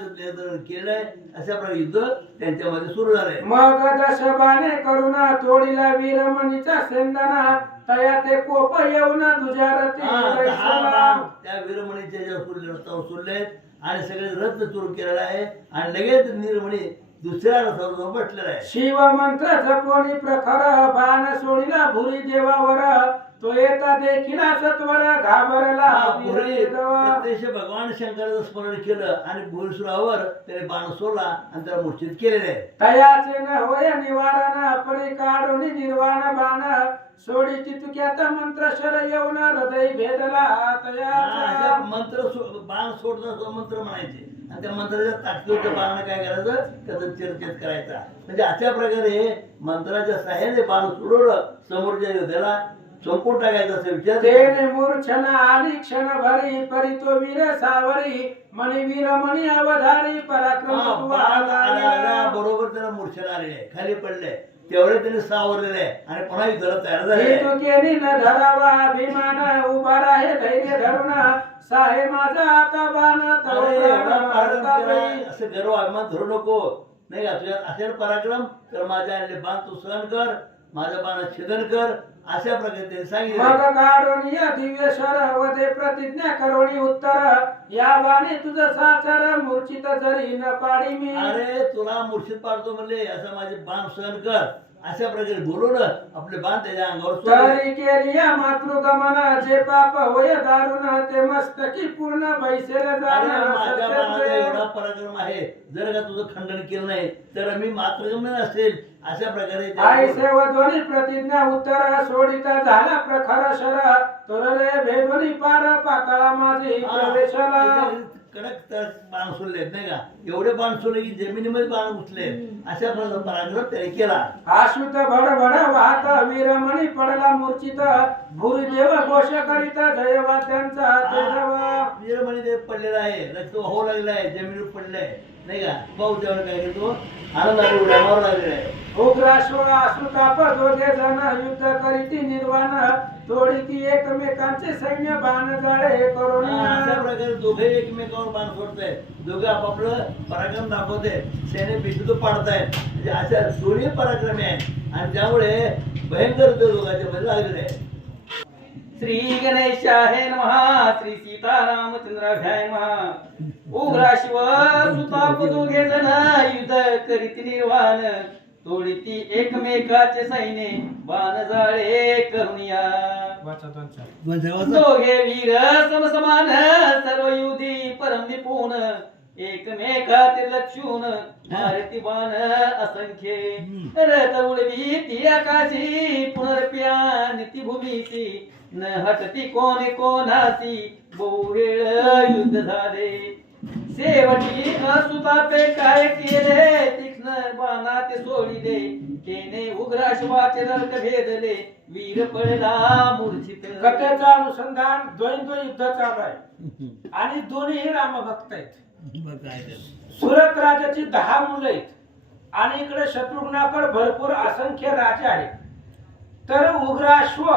केलंय अशा प्रकारे युद्ध त्यांच्यामध्ये सुरू झालंय. मग दशबाने करून तोडीला वीरमणीचा सेंदना तया ते कोप येऊन दुजारती त्या वीरमणीच्या ज्या रथावर सोडले आणि सगळे रथ सुरू केलेला आहे आणि लगेच नीरमणी दुसऱ्या रथावर जाऊन बसलेला आहे. शिव मंत्र जपोनी प्रखर बाण सोडीला भुरी देवावर तो येता देखील सत्वर घाबरला प्रत्यक्ष भगवान शंकराचं स्मरण केलं आणि भुरसुरावर त्याने बाण सोडला आणि त्याला मूर्छित केलेले आहे. तयाचे न होय निवारण परी काढून निर्वाण बाण सोडी तितुक्यात मंत्र शर येऊन हृदय भेदला तयाचा. मंत्र बाण सोडता मंत्र म्हणायचे आणि त्या मंत्राच्या ताकदीच्या बाणाने काय करायचं त्याचा चिरचेत करायचा. म्हणजे अशा प्रकारे मंत्राच्या सहाय्याने बाण सोडवलं समोरच्या योद्ध्याला संपून टाकायचा असा विचार. तेने मूर्छना आली क्षण भरी परी तो वीर सावरी मणी वीर मणी अवधारी पराक्रम बरोबर त्याला मूर्छना आलेली आहे, खाली पडले तेवढे त्याने सावरलेले आहे आणि पुन्हा युद्धाला तयार झाले. न धरावा अभिमान उभा राहे धैर्य धरून साहे माझा आता बाण असं गर्व अभिमान धरू नको नाही का, तुझ्या असेल पराक्रम तर माझ्या आणले बाण तू सहन कर, माझ्या बाणात छेदन कर अशा प्रकारे त्यांनी सांगितलं. मग काढून या दिव्येश्वर वदे प्रतिज्ञा करोणी उत्तर या बाणे तुझं साचर मूर्छित जरी न पाडी मी. अरे तुला मूर्छित पाडतो म्हणले असं माझे बाण सहन कर अशा प्रकारे बोलून आपले बाण त्याच्या अंगावर तरी केली या मातृगमन जे पाप होय दारुण ते मस्तकी पूर्ण बैसेल माझ्या बाणाचा एवढा पराक्रम आहे, जर का तुझं खंडन केलं नाही तर मी मातृगमन असेल अशा प्रकारे. आई सेवध्वनी प्रतिज्ञा उत्तर सोडिता झाला प्रखर शर तोरले भेदवनी पार पाताळा माझी प्रवेशाला. कडक बाण सोडले नाही का, एवढे बाण सोडले की जमिनीमध्ये बाण घुसले अशा प्रकारे पराक्रम त्याने केला. आश्वित भडभड वाहत वीरमणी पडला मूर्छित भुरी देव घोष करीत जयवाद्यांचा वीरमणी देव पडलेला आहे, रक्त वाहू लागलेला आहे, जमिनीवर पडलाय नाही का. पाऊस त्यावर काय करतो आनंदाने उड्या मारू लागलेला आहे. उग्राश्व अश्रुताप दोघे जण युद्ध करीती निर्वाण तोडीती एकमेकांचे सैन्य बाण जाळे करून. अशा प्रकारे दोघे एकमेकावर बाण सोडतायत, दोघे आपापलं पराक्रम दाखवते, सेने बिजू पाडतायत. म्हणजे अशा दोन्ही पराक्रमी आहेत आणि त्यामुळे भयंकर दोघांच्या मध्ये लागलेले आहे. श्री गणेशाय नमः. श्री सीतारामचंद्राभ्याय नमः. उग्रा शिव सुताप दोघे जण युद्ध करीत निर्वाण तोडीती एकमेकाचे सैन्य बाण जाळे करुनिया. दोघे वीर समसमान सर्व युधी परम निपुण एकमेकात लक्षून मारती बाण असंख्ये रथ उडवी ती आकाशी पुनर्प्या निती भूमीची न हटती कोणी कोणाची बहुवेळ युद्ध झाले शेवटी असुतापे काय केले तीक्ष्ण बाणा ते सोडिले तेने उग्राश्वाचे रथ भेदले वीर पडला मूर्छित कथेचं अनुसंधान द्वैंद्व युद्ध चालू आहे आणि दोन्ही रामभक्त आहेत. सुरत राजाची 10 मुलं आहेत आणि इकडे शत्रुघ्नाकडे भरपूर असंख्य राजे आहेत. तर उग्राश्व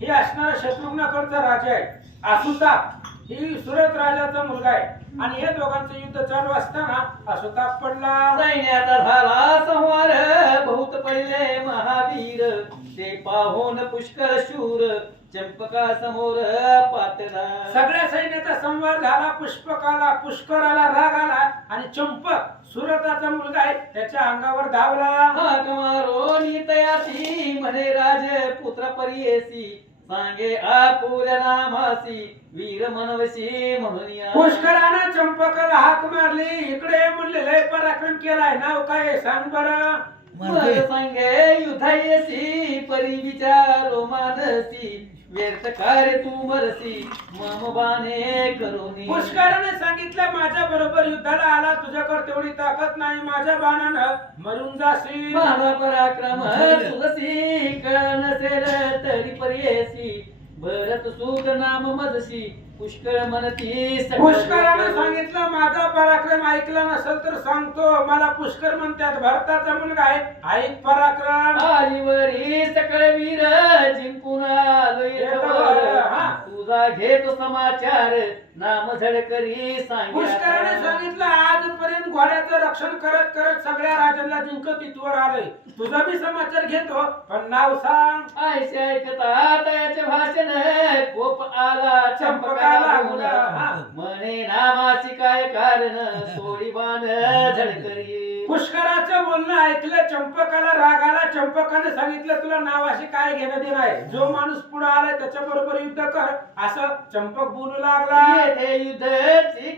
हे असणारा शत्रुघ्नाकडचा राजा आहे. आसुताप ही सुरत राजाचा मुलगा आहे आणि हे दोघांचं युद्ध चालू असताना आसुताप पडला. सैन्याचा झाला संहार बहुत पडले महावीर ते पाहून पुष्कळ शूर चंपका समोर पातला सगळ्या सैन्याचा संवार झाला. पुष्कराला राग आला आणि चंपक सुरताचा मुलगा आहे त्याच्या अंगावर धावला. हाक मारो नीतयासी म्हणे राज पुत्र परियेसी सांगे आपुल्या नामासी वीर मनवशी म्हणून या. पुष्करानं चंपकाला हाक मारली. इकडे म्हणले लय पराक्रम केलाय. नाव काय सांग बरं. मग सांगे युधायसी परी विचारो मानसी व्यर्थ कार्य तू मरसी मम बाणे करोनी. पुष्कराने सांगितलं माझ्या बरोबर युद्धाला आला तुझ्याकडे तेवढी ताकद नाही माझ्या बाणानं मरून जाशील. माझा पराक्रम तुलसी कळ नसेल तरी परियेसी भरत सूत नाम मजशी पुष्कळ म्हणती पुष्कराने सांगितलं माझा पराक्रम ऐकला नसेल तर सांगतो. मला पुष्कर म्हणतात भरताचा मुलगा आहे ऐक पराक्रम. आलीवरी सकळ वीर जिंकून आलोय तुझा घेतो समाचार नाम झडकरी पुष्कराने सांगितलं आजपर्यंत घोड्याचं रक्षण करत करत सगळ्या राजांना जिंकत इथवर आलोय. तुझा बी समाचार घेतो पण नाव सांग. ऐसे ऐकता त्याचे भाषण कोप आला चंपकाला म्हणे नामाची काय कारण सोडी बाण झडकरी. पुष्कराचं बोलणं ऐकलं चंपकाला राग आला. चंपकाने सांगितलं तुला नावाशी काय घेणं देणं आहे. जो माणूस पुढे आलाय त्याच्या बरोबर युद्ध कर असं चंपक बोलू लागला. येथे युद्ध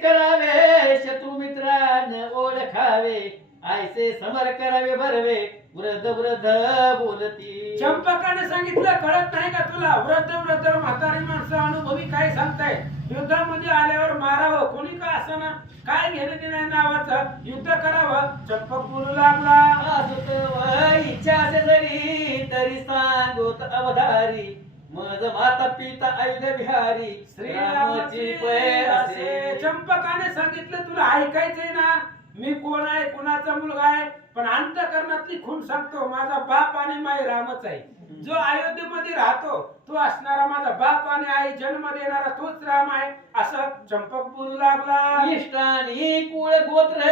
करावे शत्रू मित्रांना ओळखावे ऐसे समर करावे भरवे वृद्ध वृद्ध बोलती. चंपकाने सांगितलं कळत नाही का तुला वृद्ध म्हातारी माणसं अनुभवी काय सांगताय. युद्धामध्ये आल्यावर मारावं कोणी का असना काय घेणं देणं नावाचं युद्ध करावं. चंपक बोलू लागला. असत इच्छा असे जरी तरी सांगोत अवधारी मज माता पिता ऐन बिहारी श्रीरामाची पै असे. चंपकाने सांगितलं तुला ऐकायचंय ना मी कोण आहे कुणाचा मुलगा आहे पण अंतःकरणातली खूण सांगतो. माझा बाप आणि माई रामच आहे. जो अयोध्येमध्ये राहतो तो असणारा माझा बाप आणि आई जन्म देणारा तोच राम आहे असं चंपक बोलू लागला. इष्टानी कुळ गोत्र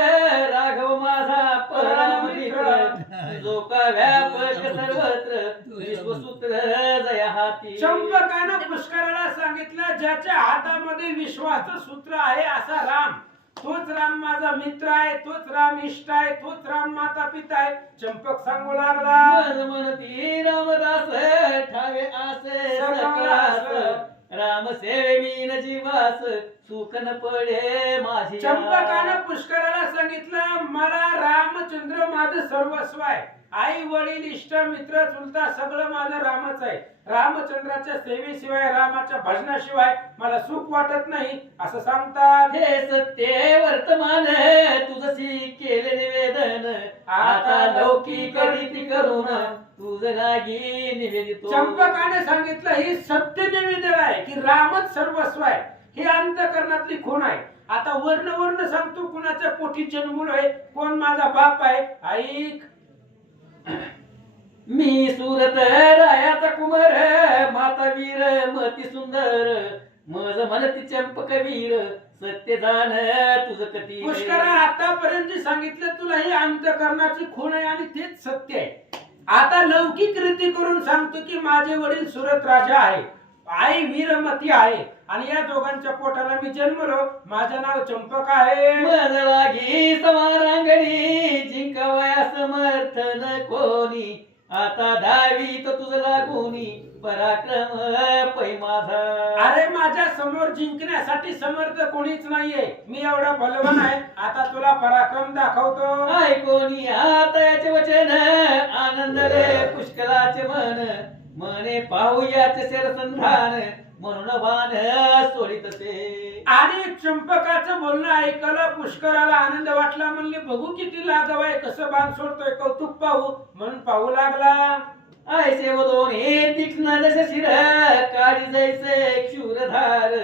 राघव माझा परम मित्र जो का व्यापक सर्वत्र विश्वसूत्र जया हाती. चंपकानं पुष्कराला सांगितलं ज्याच्या हातामध्ये विश्वाचं सूत्र आहे असा राम तोच राम माझा मित्र आहे तोच राम इष्ट आहे तोच राम माता पिता आहे. चंपक सांगू लागला. मन म्हणती रामदास ठावे आसे सकळास राम सेवे मीन जीवास सुख न पडे माझी. चंपकानं पुष्कराला सांगितलं मला रामचंद्र माझं सर्वस्व आहे. आई वडील इष्ट मित्र चुलता सगळं माझं रामच आहे. रामचंद्राच्या सेवेशिवाय रामाच्या भजनाशिवाय मला सुख वाटत नाही असं सांगतात. हे सत्य वर्तमान तुझशी केले निवेदन आता लौकिक रीती करून तुझ लागी निवेदितो. चंपकाने सांगितलं ही सत्य निवेदन आहे की रामच सर्वस्व आहे. ही अंतःकरणातली खूण आहे. आता वर्ण सांगतो कुणाच्या पोटी जन्मलोय कोण माझा बाप आहे ऐक. मी सुरत रायाचा कुमार माता वीर मती सुंदर मज म्हणती चंपक वीर सत्य जाण तुझ कधी. पुष्करा आतापर्यंत जे सांगितलं तुला ही अंतःकरणाची खूण आहे आणि तेच सत्य आहे. आता लौकिक रीती करून सांगतो की माझे वडील सुरत राजा आहे आई वीरमती आहे आणि या दोघांच्या पोटाला मी जन्मलो. माझं नाव चंपक आहे. मज लागी समारांगणी जिंकवया समर्थन कोणी आता दावी तर तुझ लागूनी पराक्रम पै माझा. अरे माझ्या समोर जिंकण्यासाठी समर्थ कोणीच नाहीये. मी एवढा बलवान आहे. आता तुला पराक्रम दाखवतो. ऐकोनी आता याचे वचन आनंद रे पुष्कळाचे मन. मने पाहूयाचे शरसंधान म्हणून बाण सोडितसे. आणि चंपकाचं बोलणं ऐकलं. पुष्कराला आनंद वाटला. म्हणले बघू किती लाघव आहे, कसं बाण सोडतोय, कौतुक पाहू म्हणून पाहू लागला. ऐसे वदोने तीक्ष्ण जसे शिर काळी जैसे क्षुरधार.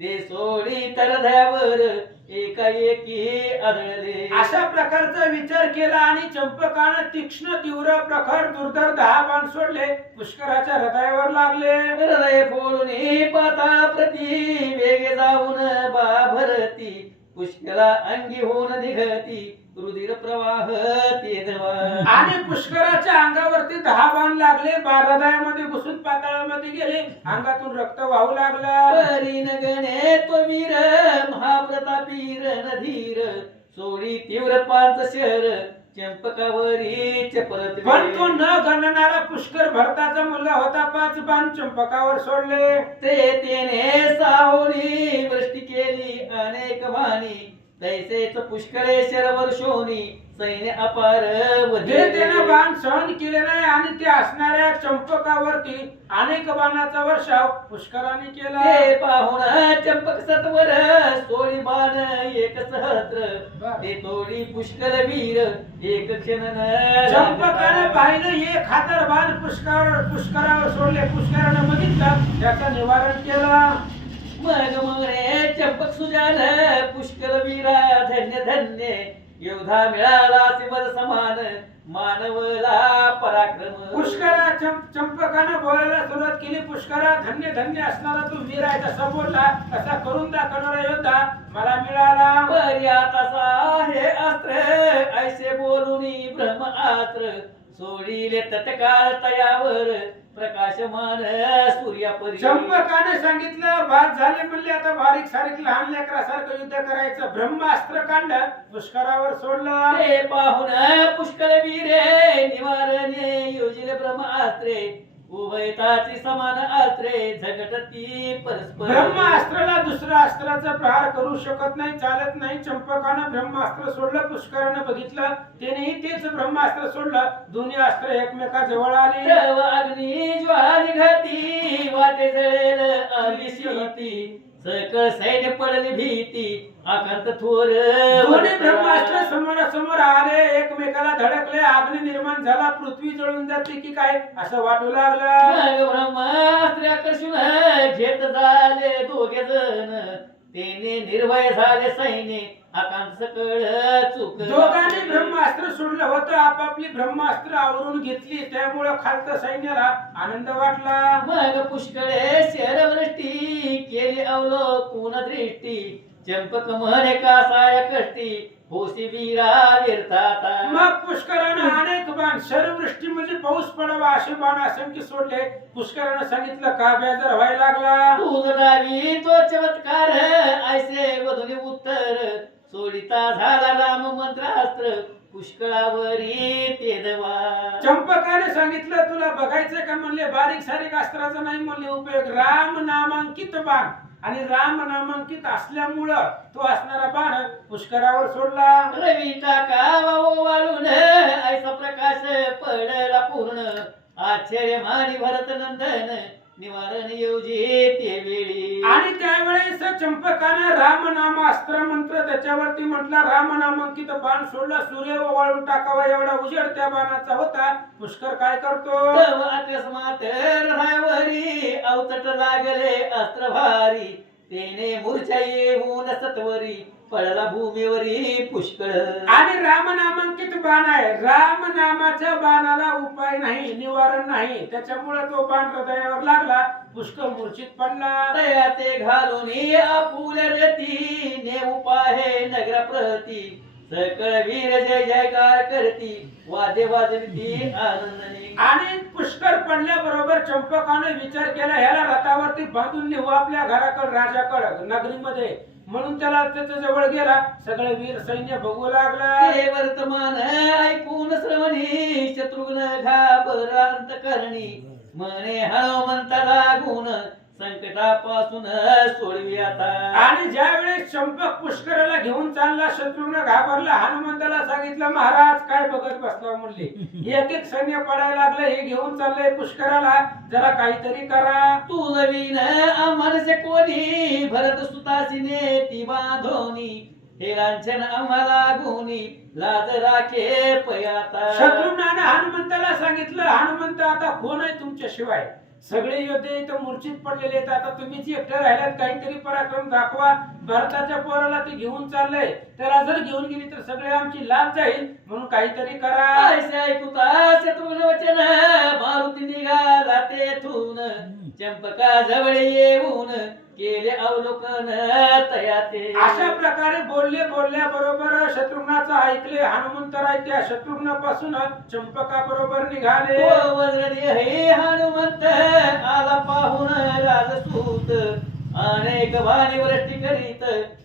ते सोडी तरध्यावर एकाएकी आदळले. अशा प्रकारचा विचार केला आणि चंपकानं तीक्ष्ण तीव्र प्रखर दुर्धर 10 बाण सोडले. पुष्कराच्या हृदयावर लागले. हृदय फोडून पाताळ प्रती वेगे जाऊन बाभरती. पुष्कळा अंगी होऊन निघती रुधिर प्रवाह तेजवा. आणि पुष्कराच्या अंगावरती 10 बाण लागले. हृदयामध्ये घुसून पाताळामध्ये गेले. अंगातून रक्त वाहू लागलं. परी न गणे तो वीर महाप्रतापी रणधीर. सोडी तीव्र पांच शहर चंपकावरी चपलत. पण तो न गणणारा पुष्कर भरताचा मुलगा होता. 5 बाण चंपकावर सोडले. तेने साहोनी वृष्टी केली अनेक बाणी. तैसेच पुष्कळेश्वर वर्षोनी सैन्य अपार त्यानं बाण सहन केले नाही आणि ते असणाऱ्या चंपकावरती अनेक बाणाचा वर्षाव पुष्कराने केला. ते पाहून चंपक सत्वर सोडी बाण एक सहस्र. ते तोडी पुष्कळ वीर एक क्षण चंपकाने पाहिलं 1000 बाण पुष्करावर सोडले. पुष्कराने बघितलं, त्याचं निवारण केलं. मग मरे चंपक सुजान पुष्कळ वीरा धन्य धन्य. योद्धा मिळाला सिमर समान मानवला पराक्रम. पुष्करा चंपकानं बोलायला सुरुवात केली. पुष्करा धन्य धन्य असणारा तू वीर आहे. तसा बोलला तसा करून दाखवणारा योद्धा मला मिळाला. पर्या तसा हे अस्त्र ऐसे बोलूनी ब्रह्मास्त्र. सोडिले तत्काळ तयावर प्रकाशमान सूर्यापरी. चंपकाने सांगितलं बाद झाले. म्हणले आता बारीक सारीक लहान लेकरासारखं युद्ध करायचं. ब्रह्मास्त्र काढलं, पुष्करावर सोडलं. ते पाहून पुष्कळ वीरे निवारणे योजिले ब्रह्मास्त्रे. उभयताची समान अस्त्रे झगटती परस्पर. ब्रह्मास्त्राला दुसऱ्या अस्त्राचा प्रहार करू शकत नाही, चालत नाही. चंपकानं ब्रह्मास्त्र सोडलं. पुष्करानं बघितलं, त्यानेही तेच ब्रह्मास्त्र सोडलं. दोन्ही अस्त्र एकमेकाजवळ आली. तव अग्नी ज्वाळा निघती वाटे जळेल आली शीती. सकळ सैन्य पडली भीती आकांत थोर. दोन्ही ब्रह्मास्त्र समोरासमोर आले, एकमेकाला धडकले. अग्नी निर्माण झाला. पृथ्वी जळून जाते की काय असं वाटू लागलं. मग ब्रह्मास्त्र आकर्षून घेत झाले दोघे जण. तेने निर्भय झाले सैन्य आकांत सकळ चूक. दोघांनी ब्रह्मास्त्र सोडलं होतं. आपापली ब्रह्मास्त्र आवरून घेतली. त्यामुळे खालच्या सैन्याला आनंद वाटला. मग पुष्कळे शरवृष्टी केली अवलोकून दृष्टी. चंपक म्हणे कासाया कष्टी होसी वीरा व्यर्थाता. मग पुष्करानं अनेक बाण शरवृष्टी म्हणजे पाऊस पडावा असे बाण असंख्य सोडले. पुष्करानं सांगितलं का बेजार व्हायला लागला. तुझ डावी तो चमत्कार ऐसे वधुनी उत्तर. सोडिता झाला राम मंत्रास्त्र पुष्कळावरी तेदवा. चंपकाने सांगितलं तुला बघायचं का. म्हणले बारीक सारीक अस्त्राचा नाही म्हणले उपयोग. राम नामांकित बाण आणि राम नामांकित असल्यामुळं तो असणारा बाण पुष्करावर सोडला. रवी टाका वाळून ऐसा प्रकाश पडला पूर्ण. आश्चर्य मानी भरत नंदन निवारण योजी ते वेळी. आणि त्यावेळेस चंपकानं रामनामास्त्र मंत्र त्याच्यावरती म्हटला. रामनामांकित बाण सोडला. सूर्य वाळून टाकावा एवढा उजेड त्या बाणाचा होता. पुष्कर काय करतो. तव अकस्मात हृदयावरी अवतट लागले अस्त्र भारी. तेने मूर्छा येऊन सत्वरी पडला भूमीवरी पुष्कळ. आणि रामनामांकित बाण आहे. राम नामाच्या बाणाला उपाय नाही, निवारण नाही. त्याच्यामुळे तो बाण हृदयावर लागला. पुष्कळ मूर्छित पडला. तया ते घालून आपुल्या रती ने उपाहे नगरा प्रती. सकळ वीर जय जयकार करती वाद्य वाजविती आनंदने. आणि पुष्कर पडल्याबरोबर चंपकाने विचार केला ह्याला रथावरती बांधून नेऊ आपल्या घराकडे राजाकडे नगरीमध्ये. म्हणून त्याला त्याच्या जवळ गेला. सगळे वीर सैन्य बघू लागला. ते वर्तमान ऐकून श्रवणी शत्रुघ्न घाबरांत करणी. मने हनुमंताला गुण संकटापासून सोडवी आता. आणि ज्या वेळेस चंपक पुष्कराला घेऊन चालला शत्रुघ्न घाबरला. हनुमंताला सांगितलं महाराज काय बघत बसला म्हणले, एक एक सैन्य पडायला लागलं, हे घेऊन चाललंय पुष्कराला, जरा काहीतरी करा. तू नवीन आम्हाला कोणी भरत सुतासीने ती बांधोनी हे लांछन आम्हाला गुणी लाज राखे पयाता. शत्रुघ्नाने हनुमंताला सांगितलं, हनुमंत आता कोण आहे तुमच्याशिवाय, सगळे योद्धे इथं मूर्छित पडलेले आहेत, आता तुम्हीच एकटे राहिल्यात, काहीतरी पराक्रम दाखवा. भरताच्या पोराला ते घेऊन चाललंय, त्याला जर घेऊन गेली तर सगळे आमची लाज जाईल, म्हणून काहीतरी करा. ऐसे ऐकुता शत्रुघ्न वचन मारुती निघाला तेथून चंपका जवळ येऊन केले अवलोकन तयाते. अशा प्रकारे बोलले, बोलल्याबरोबर शत्रुघ्नाचं ऐकले. हनुमंतराय त्या शत्रुघ्नापासून चंपका बरोबर निघाले. तो वज्रदेह हे हनुमंत आला पाहून राजसूत अनेक वाणी वृष्टी करीत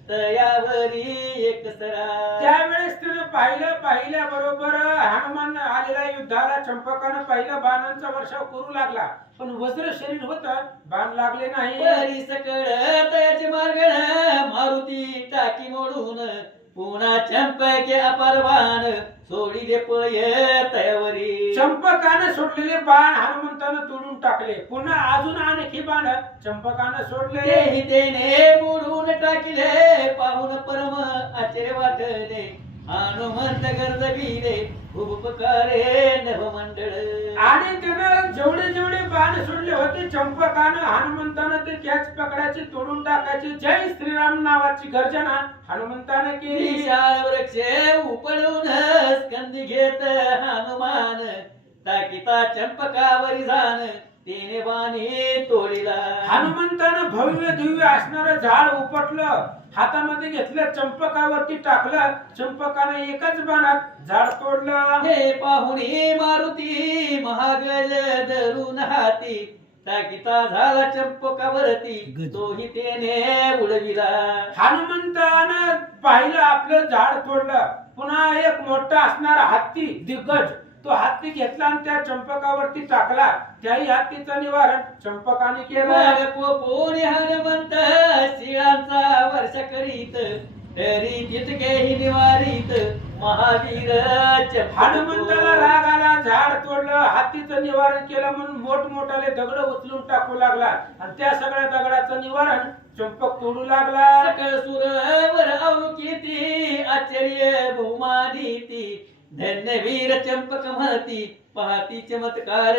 तयावरी एक सरा. त्यावेळेस तिने पाहिल्या बरोबर हनुमान आलेला युद्धाला. चंपकानं पहिला बाणांचा वर्षाव करू लागला, पण वज्र शरीर होत, बाण लागले नाही. परी सकळ तयाचे मार्गण मारुती टाकी मोडून पुन्हा चंपके अपार बाण सोडिले पय तयावरी. चंपकानं सोडलेले बाण हनुमंतानं तोडून टाकले. पुन्हा अजून आणखी बाण चंपकानं सोडले. तेही तेने मोडून टाकिले पाहून परम आश्चर्य वाटले. हनुमंत गर्जविले उपकारे नभमंडळ. आणि त्यानं जेवढे जेवढे बाण सोडले होते चंपकानं हनुमंतानं ते कॅच पकडायचे, तोडून टाकायचे. जय श्रीराम नावाची गर्जना हनुमंतानं केली. विशाल वृक्ष उपळून स्कंदी घेत हनुमान टाकिता चंपकावरी जाण तिने बाणी तोडीला. हनुमंतानं भव्य दिव्य असणारं झाड उपटलं, हातामध्ये घेतलं, चंपकावरती टाकलं. चंपकानं एकाच बाणात झाड तोडलं. हे पाहुणे मारुती महागज धरून हाती टाकिता झाला चंपकावरती तोही तेने उडविला. हनुमंतानं पाहिलं आपलं झाड तोडलं. पुन्हा एक मोठा असणारा हत्ती दिग्गज, तो हत्ती घेतला आणि त्या चंपकावरती टाकला. त्याही हत्तीचं निवारण चंपकाने केलं. कोणी हनुमंत शिळांचा वर्ष करीत तरी तितकेही निवारित महावीर हनुमंताला राग आला, झाड तोडलं, हत्तीचं निवारण केलं म्हणून मोठमोठाले दगड उचलून टाकू लागला. आणि त्या सगळ्या दगडाचं निवारण चंपक तोडू लागला. सकळ सुरवर अवलोकिती आश्चर्य बहुमानिती धन्य वीर चंपक म्हणती पाहती चमत्कार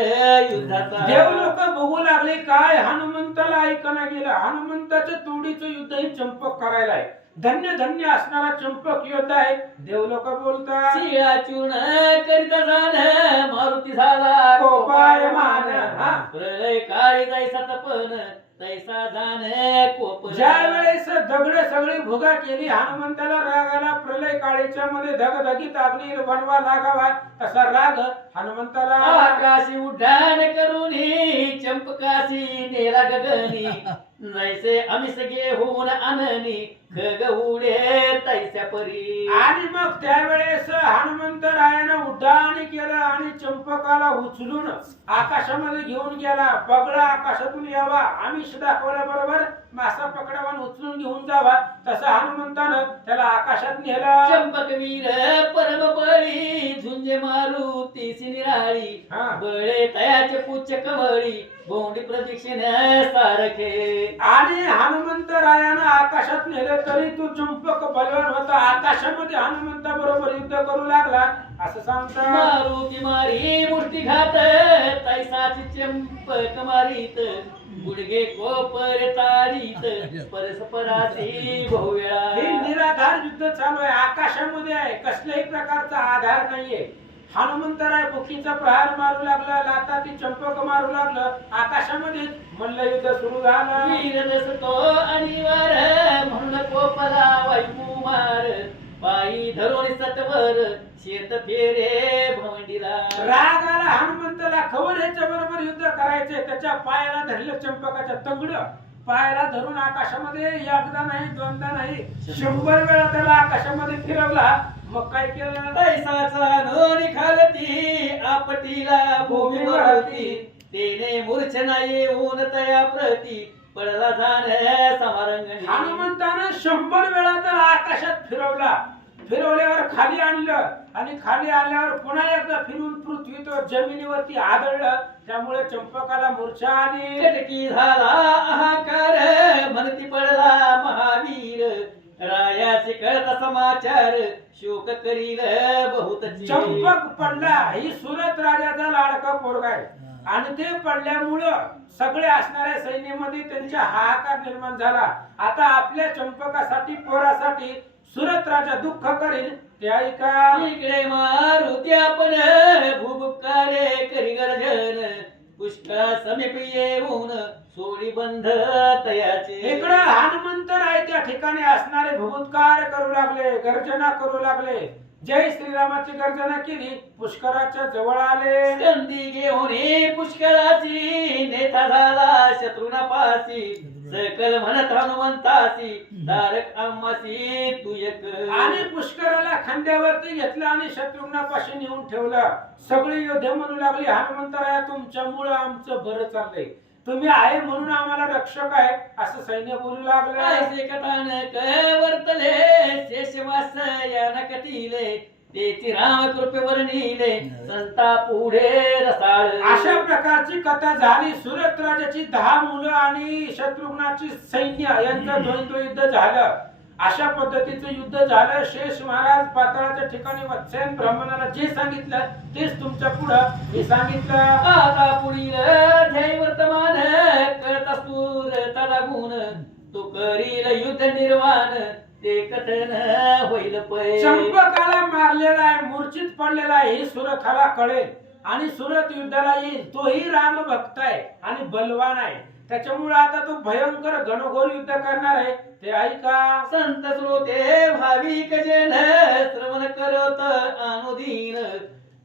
युद्धाचा. देव लोक बघू लागले, काय हनुमंताला ऐकणा गेलं. हनुमंताचं तोडीचं युद्ध हे चंपक करायला आहे. धन्य धन्य असणारा चंपक योद्धा आहे. देव लोक बोलतात, शिळा चूर्ण करिता जाण मारुती झाला कोपायमान. प्रलय काळी जायचा तपन तैसा जाण कोप. ज्या वेळेस दगड सगळी भुगा केली, हनुमंताला राग आला. प्रलय काळीच्या मध्ये धगधगीत अग्नी बनवा लागावा तसा राग हनुमंताला. आकाशी उड्डाण करून चंपकाशी नेला गगनी जैसे आमिष घेऊन आणनी खग उडे तैच्या परी. आणि मग त्यावेळेस हनुमंतरायानं उड्डाण केलं आणि चंपकाला उचलून आकाशामध्ये घेऊन गेला. बगळा आकाशातून यावा, आमिष दाखवल्याबरोबर मासा पकडावा आणि उचलून घेऊन जावा, तसं हनुमंतानं त्याला आकाशात नेलं. चंपक वीर परम बळी झुंजे मारुती निराळी बळे तयाचे पुच्छ कमळी बोंडी प्रदक्षिण सारखे. आणि हनुमंतरायानं आकाशात नेले तरी तो चंपक बलवान होता. आकाशामध्ये हनुमंता बरोबर युद्ध करू लागला असं सांगतात. मारुती मारी मुष्टी घात तैसाची चंपक मारीत गुडगे कोपर ताडीत परस्पराची बहुवेळा. हे निराधार युद्ध चालू आहे, आकाशामध्ये आहे, कसल्याही प्रकारचा आधार नाहीये. हनुमंतराय बुकीचा प्रहार मारू लागला, लाताती चंपक मारू लागलं, आकाशामध्ये मल्लयुद्ध सुरू झालं. वीर नसतो अनिवार म्हणून कोपला वायुमार पायी धरून सतवर शेत फेरे भवंडीला. राग आला हनुमंताला, खबर ह्याच्या बरोबर युद्ध करायचे. त्याच्या पायाला धरलं चंपकाच्या तंगड, पायाला धरून आकाशामध्ये एकदा नाही दोनदा नाही 100 वेळा त्याला आकाशामध्ये फिरवला. मग काय केलं, तैसाचा नोरी खालती आपटीला भूमीवरती तेने मूर्छना येऊन तया प्रती पडला जाण समारंगणी. हनुमंतानं 100 वेळा तर आकाशात फिरवल्यावर खाली आणलं आणि खाली आल्यावर पुन्हा एकदा फिरून पृथ्वी तो जमिनीवरती आदळलं. त्यामुळे चंपकाला मूर्छा आली. चटकी झाला आहाकार म्हणती पडला महावीर. रायाचे कळता समाचार शोक करील बहुतची. चंपक पडला ही सुरत राजाचा लाडका पोरगा आहे आणि ते पडल्यामुळं सगळे असणाऱ्या सैन्यामध्ये त्यांचा हाहाकार निर्माण झाला. आता आपल्या चंपकासाठी पोरासाठी सुरत राजा दुःख करील ते ऐका. इकडे मारुती आपण भूबुकारे करी गर्जन पुष्कळा समीप येऊन सोडी बंध तयाचे. इकडे हनुमंत राय त्या ठिकाणी असणारे भूभुतकार करू लागले, गर्जना करू लागले. जय श्रीरामाची गर्जना केली. पुष्कराच्या जवळ आले. स्कंदी घेऊन पुष्कळाची नेता झाला शत्रुनापासी. सकल म्हणत हनुमंतासी तारक आम्हासी तू एक. आणि पुष्कराला खांद्यावरती घेतलं आणि शत्रुघ्नापाशी नेऊन ठेवलं. सगळे योद्धे म्हणू लागले, हनुमंतराया तुमच्यामुळं आमचं बरं चाललंय, तुम्ही आहे म्हणून आम्हाला रक्षक आहे असं सैन्य बोलू लागलं. ऐसे कथानक वर्तले शेषवास या नकटीले तेची राम कृपेवर नीले संता पुढे रसाळ. अशा प्रकारची कथा झाली. सुरत राजाची 10 मुलं आणि शत्रुघ्नाची सैन्य यांचं द्वंद्व युद्ध झालं. अशा पद्धतीचं युद्ध झालं. शेष महाराज पाताळाच्या ठिकाणी वत्स्यन ब्राह्मणाला जे सांगितलं तेच तुमच्या पुढं हे सांगितलं. आता पुढील ध्येय वर्तमान कळता सूर तला गुण तो करील युद्ध निर्वाण ते कथन होईल पै. चंपकाला मारलेला आहे, मूर्छित पडलेला आहे हे सुरथाला कळेल आणि सुरत युद्धाला येईल. तोही राम भक्त आहे आणि बलवान आहे. त्याच्यामुळे आता तो भयंकर घनघोर युद्ध करणार आहे ते ऐका. संत श्रोते भाविक जन श्रवण करत अनुदीन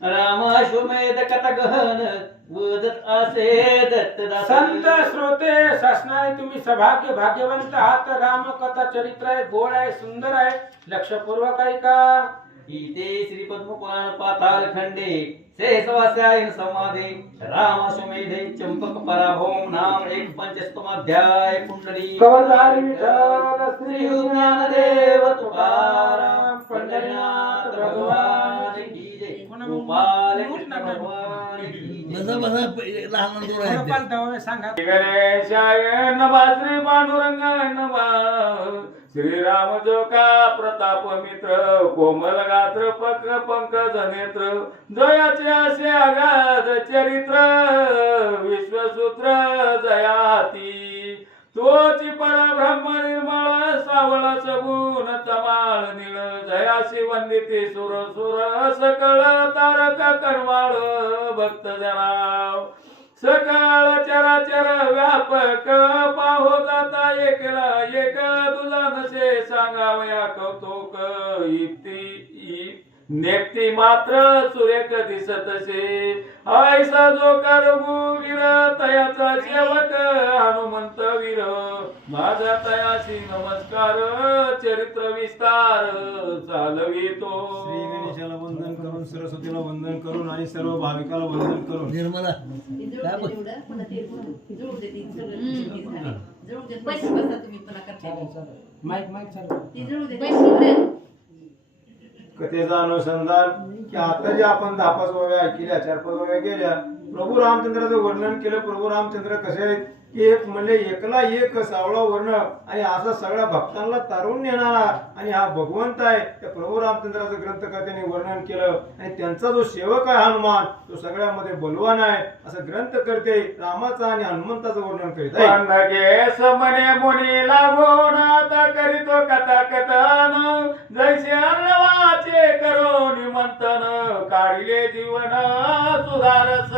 रामाश्वमेध कथा गहन वदत असे दत्तदास. संत श्रोते शासनाने तुम्ही सौभाग्य भाग्यवंत आहात. रामकथा चरित्र आहे, गोड आहे, सुंदर आहे. लक्षपूर्वक ऐका. इथे श्री पद्मपुराण पाताल खंडे शेषवास्यायन संवादे रामाश्वमेधे चंपक पराभव नाम 1 कुंडली. कवलधारी विठ्ठल श्री ज्ञानदेव तुकाराम पंढरीनाथ भगवान की जय. गोपाल कृष्ण भगवान की जय. लहान दोन आहेत ते. गोपाल दवे सांगा. गणेशाय नमः श्री पांडुरंगाय नमः. श्रीराम जो का प्रताप मित्र कोमल गात्र पक पंकज नेत्र जयाचे असे अगाध चरित्र विश्वसूत्र जयाती तोची परब्रह्म निर्मळ सावळ सगुण तमाळ निळ जयाशी वंदिते सुर सुर सकळ तारक कणवाळ भक्त जनाव सकळ चराचर व्यापक पाहो जाता एकला एक तुला नसे सांगावया कौतुक इप्ती नेप्ती मात्र सुरेख दिसतसे ऐसा जो करगुवीर तयाचा सेवक हनुमंत वीर माझा तयाशी नमस्कार चरित्र विस्तार चालवितो. श्री गणेशाला वंदन करून सरस्वतीला वंदन करून आणि सर्व भाविकाला वंदन करून निर्मला माईक माईक चालू. कथेचं अनुसंधान की आता जे आपण 10-5 ओव्या ऐकल्या 4-5 ओव्या गेल्या प्रभू रामचंद्राचं वर्णन केलं. प्रभू रामचंद्र कसे आहेत की एक म्हणले एकला एक सावळा वर्ण आणि असा सगळ्या भक्तांना तारून नेणारा आणि हा भगवंत आहे. त्या प्रभू रामचंद्राचं ग्रंथकर्त्यांनी वर्णन केलं आणि त्यांचा जो सेवक आहे हनुमान तो सगळ्यामध्ये बलवान आहे असं ग्रंथकर्ते रामाचं आणि हनुमंताचं वर्णन करीत आहे. समने मुनी लागून आता करीतो कथा कथन जैसे अर्णवाचे करो निमंतन काढिले जीवन सुधारस.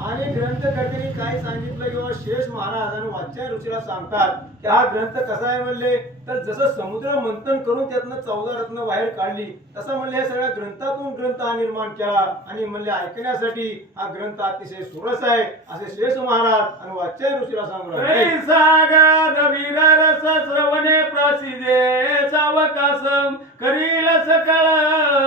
आणि ग्रंथकर्त्यांनी काय सांगितलं किंवा शेष महाराज आणि वाच्या ऋषीला सांगतात की हा ग्रंथ कसा आहे म्हणले तर जसं समुद्र मंथन करून त्यातनं 14 रत्न बाहेर काढली तसं म्हणले या सगळ्या ग्रंथातून ग्रंथ हा निर्माण केला आणि म्हणले ऐकण्यासाठी हा ग्रंथ अतिशय सुरस आहे असे शेष महाराज आणि वाच्या ऋषीला सांगू लागले. रस श्रवणे प्रसिद्धे सावकासम करील सकळ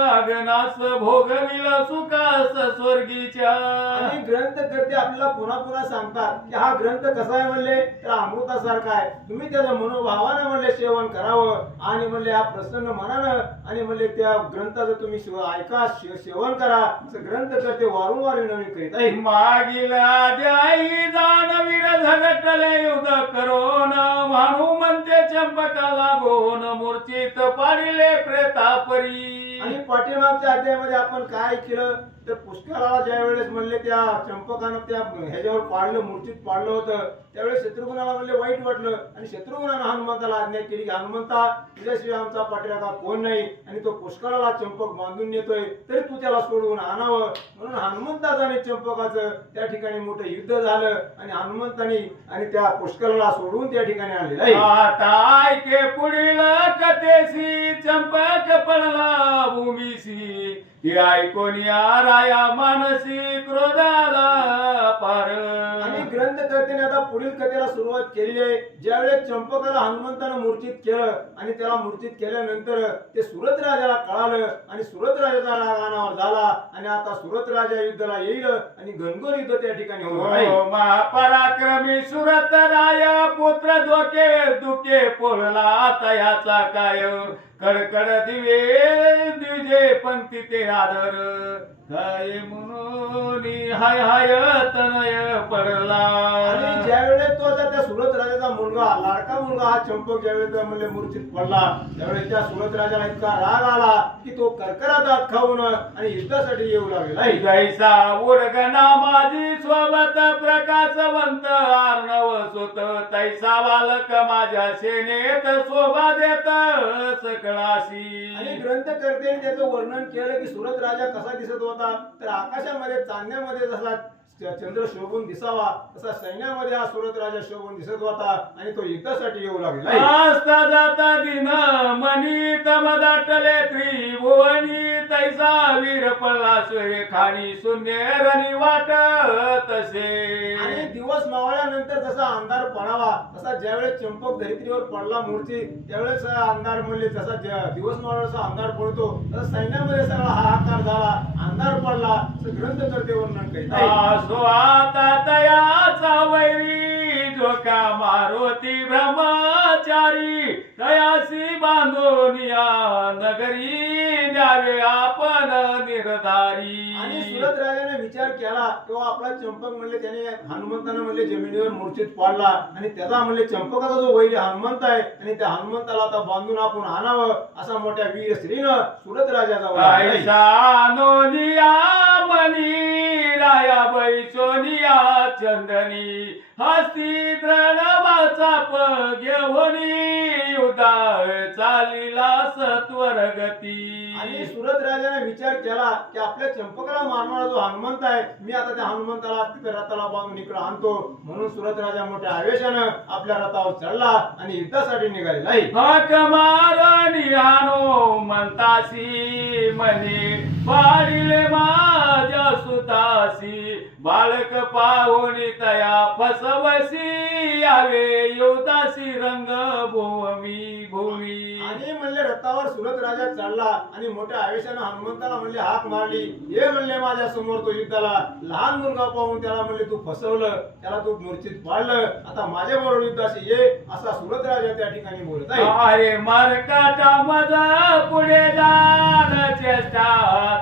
अगना मास भोगविल सुखास स्वर्गीच्या. आणि ग्रंथ करते आपल्याला पुन्हा पुन्हा सांगतात की हा ग्रंथ कसा आहे म्हणले तर अमृतासारखा आहे. तुम्ही त्याचं मनोभावानं म्हणले सेवन करावं आणि म्हणले हा प्रसन्न मनानं आणि म्हणले त्या ग्रंथाचं तुम्ही ऐका सेवन करा. असं ग्रंथ करते वारंवार विनवणी करीत आहे. मागील आद्याई दानवीर झगटले युद्ध करोन म्हणू म्हणते चंपकाला गोन मूर्छित पाडिले प्रेतापरी. आणि पाठीमागच्या अध्यायामध्ये आपण काय केलं तर पुष्कळाला ज्या वेळेस म्हणले त्या चंपकानं त्या ह्याच्यावर पाडलं मूर्छित पाडलं होतं त्यावेळेस शत्रुघ्नाला म्हणले वाईट वाटलं आणि शत्रुघ्नानं हनुमंताला आज्ञा केली की हनुमंता तुझ्याशिवाय आमचा पाठीराखा कोण नाही आणि तो पुष्कळाला चंपक बांधून नेतोय तरी तू त्याला सोडवून आणावं. म्हणून हनुमंताचं आणि चंपकाचं त्या ठिकाणी मोठं युद्ध झालं आणि हनुमंताने आणि त्या पुष्कळाला सोडवून त्या ठिकाणी आणलेलं आहे. आता ऐके पुढील कथेसी चंपक पडला भूमीसी ती ऐकून या राया मानसी क्रोधाला पार. आणि ग्रंथकर्त्याने आता पुढील कथेला सुरुवात केली आहे. ज्यावेळेस चंपकाला हनुमंतानं मूर्छित केलं आणि त्याला मूर्छित केल्यानंतर ते सुरत राजाला कळालं आणि सुरत राजाचा राग अनावर झाला आणि आता सुरत राजा युद्धाला येईल आणि घनघोर युद्ध त्या ठिकाणी होणार आहे. महापराक्रमी सुरत राया पुत्र धोके दुखे पोळला तयाचा काय कडकड दिवे द्विजे पंक्ती ते आदर काय म्हणून हाय हाय तनय पडला. आणि ज्यावेळेस तो आता त्या सुरत राजाचा मुलगा लाडका मुलगा हा चंपक ज्यावेळेस म्हणजे मूर्छित पडला त्यावेळेस त्या सुरत राजाला इतका राग आला की तो कर्करात खाऊन आणि युद्धासाठी येऊ लागला. जैसा उडगना माझी सोबत प्रकाशवंत आर्णव सुत तैसा बालक माझ्या सेनेत शोभा देत सकळाशी. आणि ग्रंथकर्त्याने त्याचं वर्णन केलं की सुरत राजा कसा दिसत होता तर आकाशामध्ये चांदण्यामध्ये जसा चंद्र शोभून दिसावा तसा सैन्यामध्ये हा सुरत राजा शोभून दिसत होता आणि तो युद्धासाठी येऊ लागला. आस्ता जाता दिन मनी तम दाटले त्रिभुवनी तैसा वीर पडला सूर्य खाणी शून्य रणी वाट तसे. आणि दिवस मावळल्यानंतर जसा अंधार पडावा तसा ज्यावेळेस चंपक धरित्रीवर पडला मूर्ती त्यावेळेस अंधार म्हणले जसा दिवस मावळाचा अंधार पडतो तसा सैन्यामध्ये सगळा हाहाकार झाला अंधार पडला असं ग्रंथकर्ते वर्णन करीत आहे. सो आता तयाचा वैरी जो का मारुती ब्रह्मचारी तयासी बांधून या नगरी द्यावे आपण निर्धारी. आणि सुरत राजाने विचार केला तेव्हा आपला चंपक म्हणले त्याने हनुमंतानं म्हणले जमिनीवर मूर्छित पाडला आणि त्याचा म्हणले चंपकाचा जो वैरी हनुमंत आहे आणि त्या हनुमंताला आता बांधून आपण आणावं असा मोठ्या वीर स्त्रीनं सुरत राजाचा मनी राया बैसोनिया चंदनी हस्ती द्रणवाचा घेऊनी युद्धा चालीला सत्वर गती. आणि सुरत राजाने विचार केला की आपल्या चंपकाला मारणारा जो हनुमंत आहे मी आता त्या हनुमंताला तिथे रथाला बांधून इकडे आणतो. म्हणून सुरत राजा मोठ्या आवेशानं आपल्या रथावर चढला आणि युद्धासाठी निघालेला आहे. हक मारणी आणो म्हणतासी म्हणे पाडिले माझ्या सुतासी बालक पाहुणी तया फसवसी यावे युद्धासी रंग भूमी. आणि म्हणले रथावर सुरत राजा चढला आणि मोठ्या आवेशानं हनुमंताला म्हणले हाक मारली ये म्हणले माझ्या समोर तो युद्धाला लहान मुलगा पाहून त्याला म्हणले तू फसवलं त्याला तू मूर्छित पाडलं आता माझ्या बरोबर युद्धाशी ये असा सुरत राजा त्या ठिकाणी बोलत आहे. अरे मरकाटा मजा पुढे जाण चेष्टा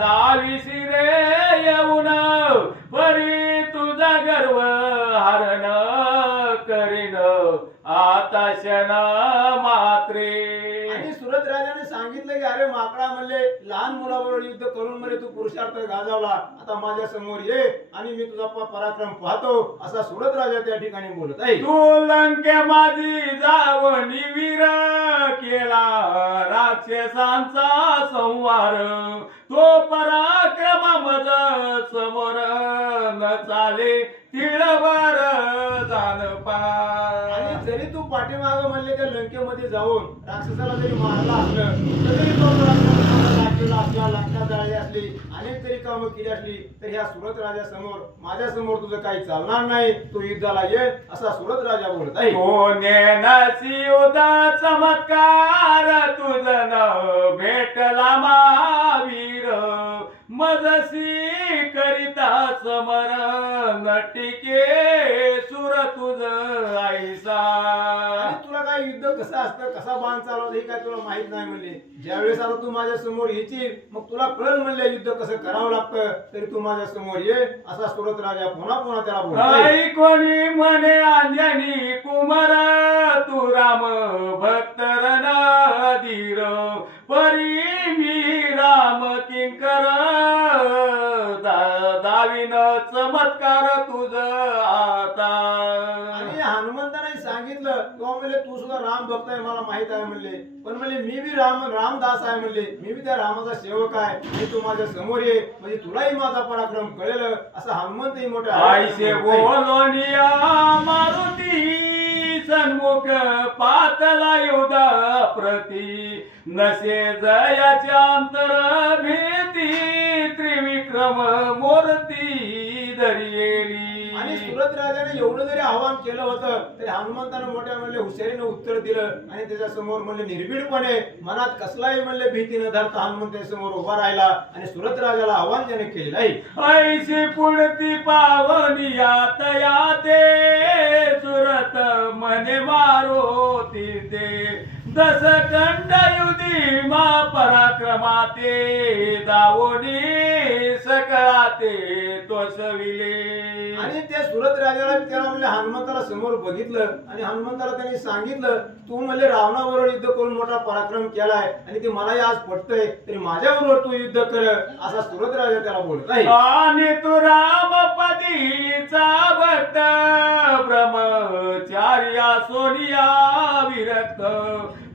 दाविसी रे येऊन परी तुझा गर्व हरण करीन आता क्षण मात्रे. आणि सुरत राजाने सांगितलं की अरे माकडा म्हणले लहान मुलाबरोबर युद्ध करून म्हणजे तू पुरुषार्थ गाजवला आता माझ्या समोर ये आणि मी तुझा पराक्रम पाहतो असा सुरत राजा त्या ठिकाणी बोलत आहे. तू लंके माझी जावणी वीर केला राक्षसांचा संहार तो पराक्रम मज समोर न चाले तिळवर जाण पार. आणि जरी तू पाठीमागं म्हणले त्या लंकेमध्ये जाऊन राक्षसाला जरी मारला असलं तरी तो राक्षसाला असला लंका जाळली असली अनेक तरी कामं केली असली तर ह्या सुरत राजा समोर माझ्या समोर तुझं काही चालणार नाही तू युद्धाला ये असा सुरत राजा बोलत आहे. कोणी युद्ध चमत्कार तुझं न भेटला महावीर नसी करिता समरण टिके सुर तुझ ऐसा. आणि तुला काय युद्ध कसं असतं, कसा बाण चालवतो हे काय तुला माहित नाही म्हणले. ज्यावेळेस आता तू माझ्या समोर येशील मग तुला कळलं म्हणले युद्ध कसं करावं लागतं. तरी तू माझ्या समोर ये असा सुरत राजा पुन्हा पुन्हा त्याला बोलतोय. आई कोणी म्हणे अंजनी कुमार तू राम भक्त रणधीर परी मी राम किंकर दाविन चमत्कार तुझ आता. आणि हनुमंताने सांगितलं तेव्हा म्हणले तू सुद्धा राम भक्त आहे मला माहित आहे म्हणले. पण म्हणले मी बी रामदास आहे म्हणले. मी बी त्या रामाचा सेवक आहे. आणि तू माझ्या समोर ये म्हणजे तुलाही माझा पराक्रम कळेल असं हनुमंतही मोठ्या आईसे बोलोनिया मारुती सन्मुख पातला युधा प्रती नसे जयाच्या अंतर भीती त्रिविक्रम मूर्ती धरियेली. आणि सुरत राजाने एवढं जरी आव्हान केलं होतं तरी हनुमंतानं मोठ्या म्हणले हुशारीनं उत्तर दिलं. आणि त्याच्या समोर म्हणले निर्भीडपणे मनात कसलाही म्हणले भीती न धरता हनुमंत समोर उभा राहिला आणि सुरत राजाला आव्हान त्याने केलेलं आहे. ऐशी पुढती पावनी यात याते सुरत मने मारो ते दस कंड युधी मा पराक्रमाते दावोनी सकळाते तोसविले. आणि त्या सुरत राजाला त्याला म्हणले हनुमंताला समोर बघितलं आणि हनुमंताला त्यांनी सांगितलं तू म्हणले रावणाबरोबर युद्ध करून मोठा पराक्रम केलाय आणि ते मलाही आज पटतंय तरी माझ्याबरोबर तू युद्ध कर असा सुरत राजा त्याला बोलत आहे. आणि तू रामपदीचा भक्त ब्रह्मचार्या सोनिया विरक्त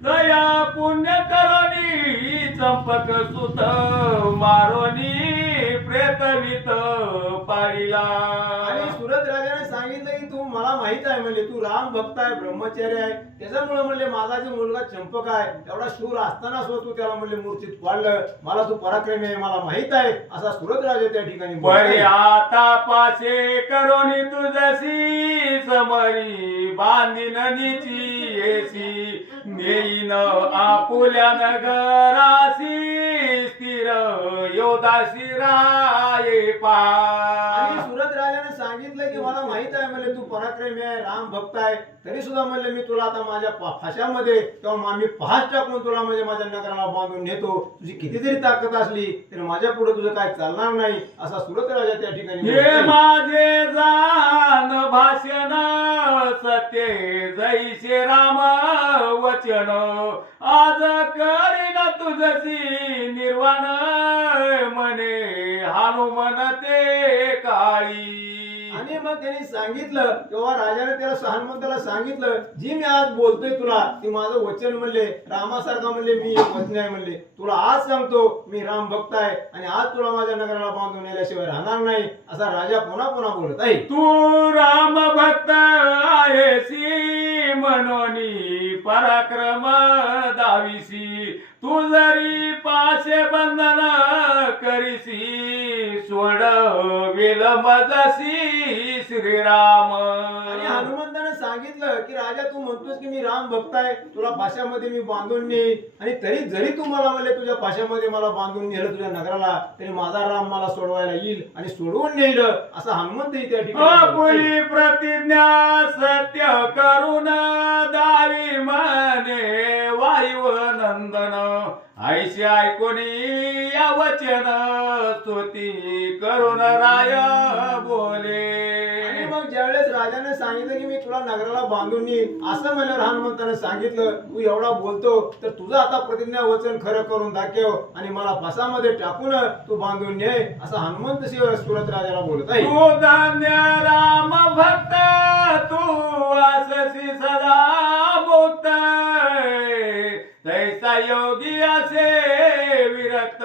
दया पुण्य करोनी चंपक सुत मारोनी प्रेतवित पाळीला. आणि सुरत राजाने सांगितलं की तू मला माहित आहे म्हणले तू राम भक्त आहे ब्रह्मचारी आहे त्याच्यामुळे म्हणले माझा जो मुलगा चंपक आहे तेवढा शूर असताना सुद्धा तू त्याला म्हणले मूर्तीत पाडलं. मला तू पराक्रमी आहे मला माहित आहे असा सुरत राजा त्या ठिकाणी बोलत परी आहे. आता पासे करोनी तुझसी समरी बांधीन नीची येसी नेईन आपुल्या नगरासी स्थिर योदासी राये पा. आणि सुरत राजाने सांगितलं की मला माहित आहे म्हणले तू पराक्रमी आहे राम भक्त आहे तरी सुद्धा म्हणले मी तुला आता माझ्या फाशामध्ये किंवा मी पहास टाकून तुला म्हणजे माझ्या नगराला बांधून नेतो. तुझी किती जरी ताकद असली तरी माझ्या पुढे तुझं काय चालणार नाही असा सुरत राजा त्या ठिकाणी हे बोलत आहे. माझे जान भाषण सत्य जैसे राम वचन आज करीन तुझसी निर्वाण मने हनुमन ते काळी. आणि मग त्यांनी सांगितलं तेव्हा राजाने त्याला हनुमंताला सांगितलं जी मी आज बोलतोय तुला ती माझं वचन म्हणले रामासारखा म्हणले मी एक वचन आहे म्हणले तुला आज सांगतो मी राम भक्त आहे आणि आज तुला माझ्या नगराला बांधून नेल्याशिवाय राहणार नाही असा राजा पुन्हा पुन्हा बोलत आहे. तू राम भक्त आहेसी मनोनी पराक्रम दाविसी तू जरी पाशे बंधन करीसी सोड विलंबजसी श्रीराम. आणि हनुमंताने सांगितलं की राजा तू म्हणतोस की मी राम भक्त आहे तुला पाशामध्ये मी बांधून नेईल आणि तरी जरी तू मला म्हणले तुझ्या पाशामध्ये मला बांधून नेलं तुझ्या नगराला तरी माझा राम मला सोडवायला येईल आणि सोडवून नेईल असा हनुमंतही त्या ठिकाणी बोलत आहे. अपुली प्रतिज्ञा सत्य करुण दावी म्हणे वायू नंदन ऐशी ऐकोनी या वचन स्तुती करुण राय बोले. आणि मग ज्यावेळेस राजाने सांगितलं की मी तुला नगराला बांधून नेईल असं म्हणल्यावर हनुमंताने सांगितलं तू एवढा बोलतो तर तुझं आता प्रतिज्ञा वचन खरं करून दाखव आणि मला फासामध्ये टाकून तू बांधून ने असं हनुमंत सुरत राजाला बोलत आहे. तू धन्य राम भक्त तू अससी सदा मुक्त तैसा योगी असे विरक्त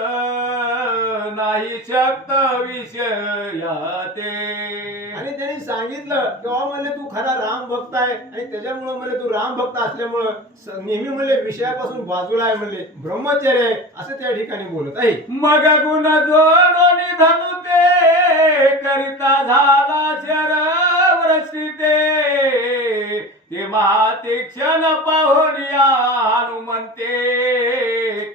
नाही शक्त विषयाते. आणि त्यांनी सांगितलं तेव्हा म्हणले तू खरा राम भक्त आहे आणि त्याच्यामुळे म्हणले तू राम भक्त असल्यामुळं नेहमी म्हणले विषयापासून बाजूला आहे म्हणले ब्रह्मचर्य आहे असं त्या ठिकाणी बोलत आहे. मग गुण जोडोनी धनुते करिता झाला शरवरसिते ते महातीक्षण पाहुनिया हनुमंते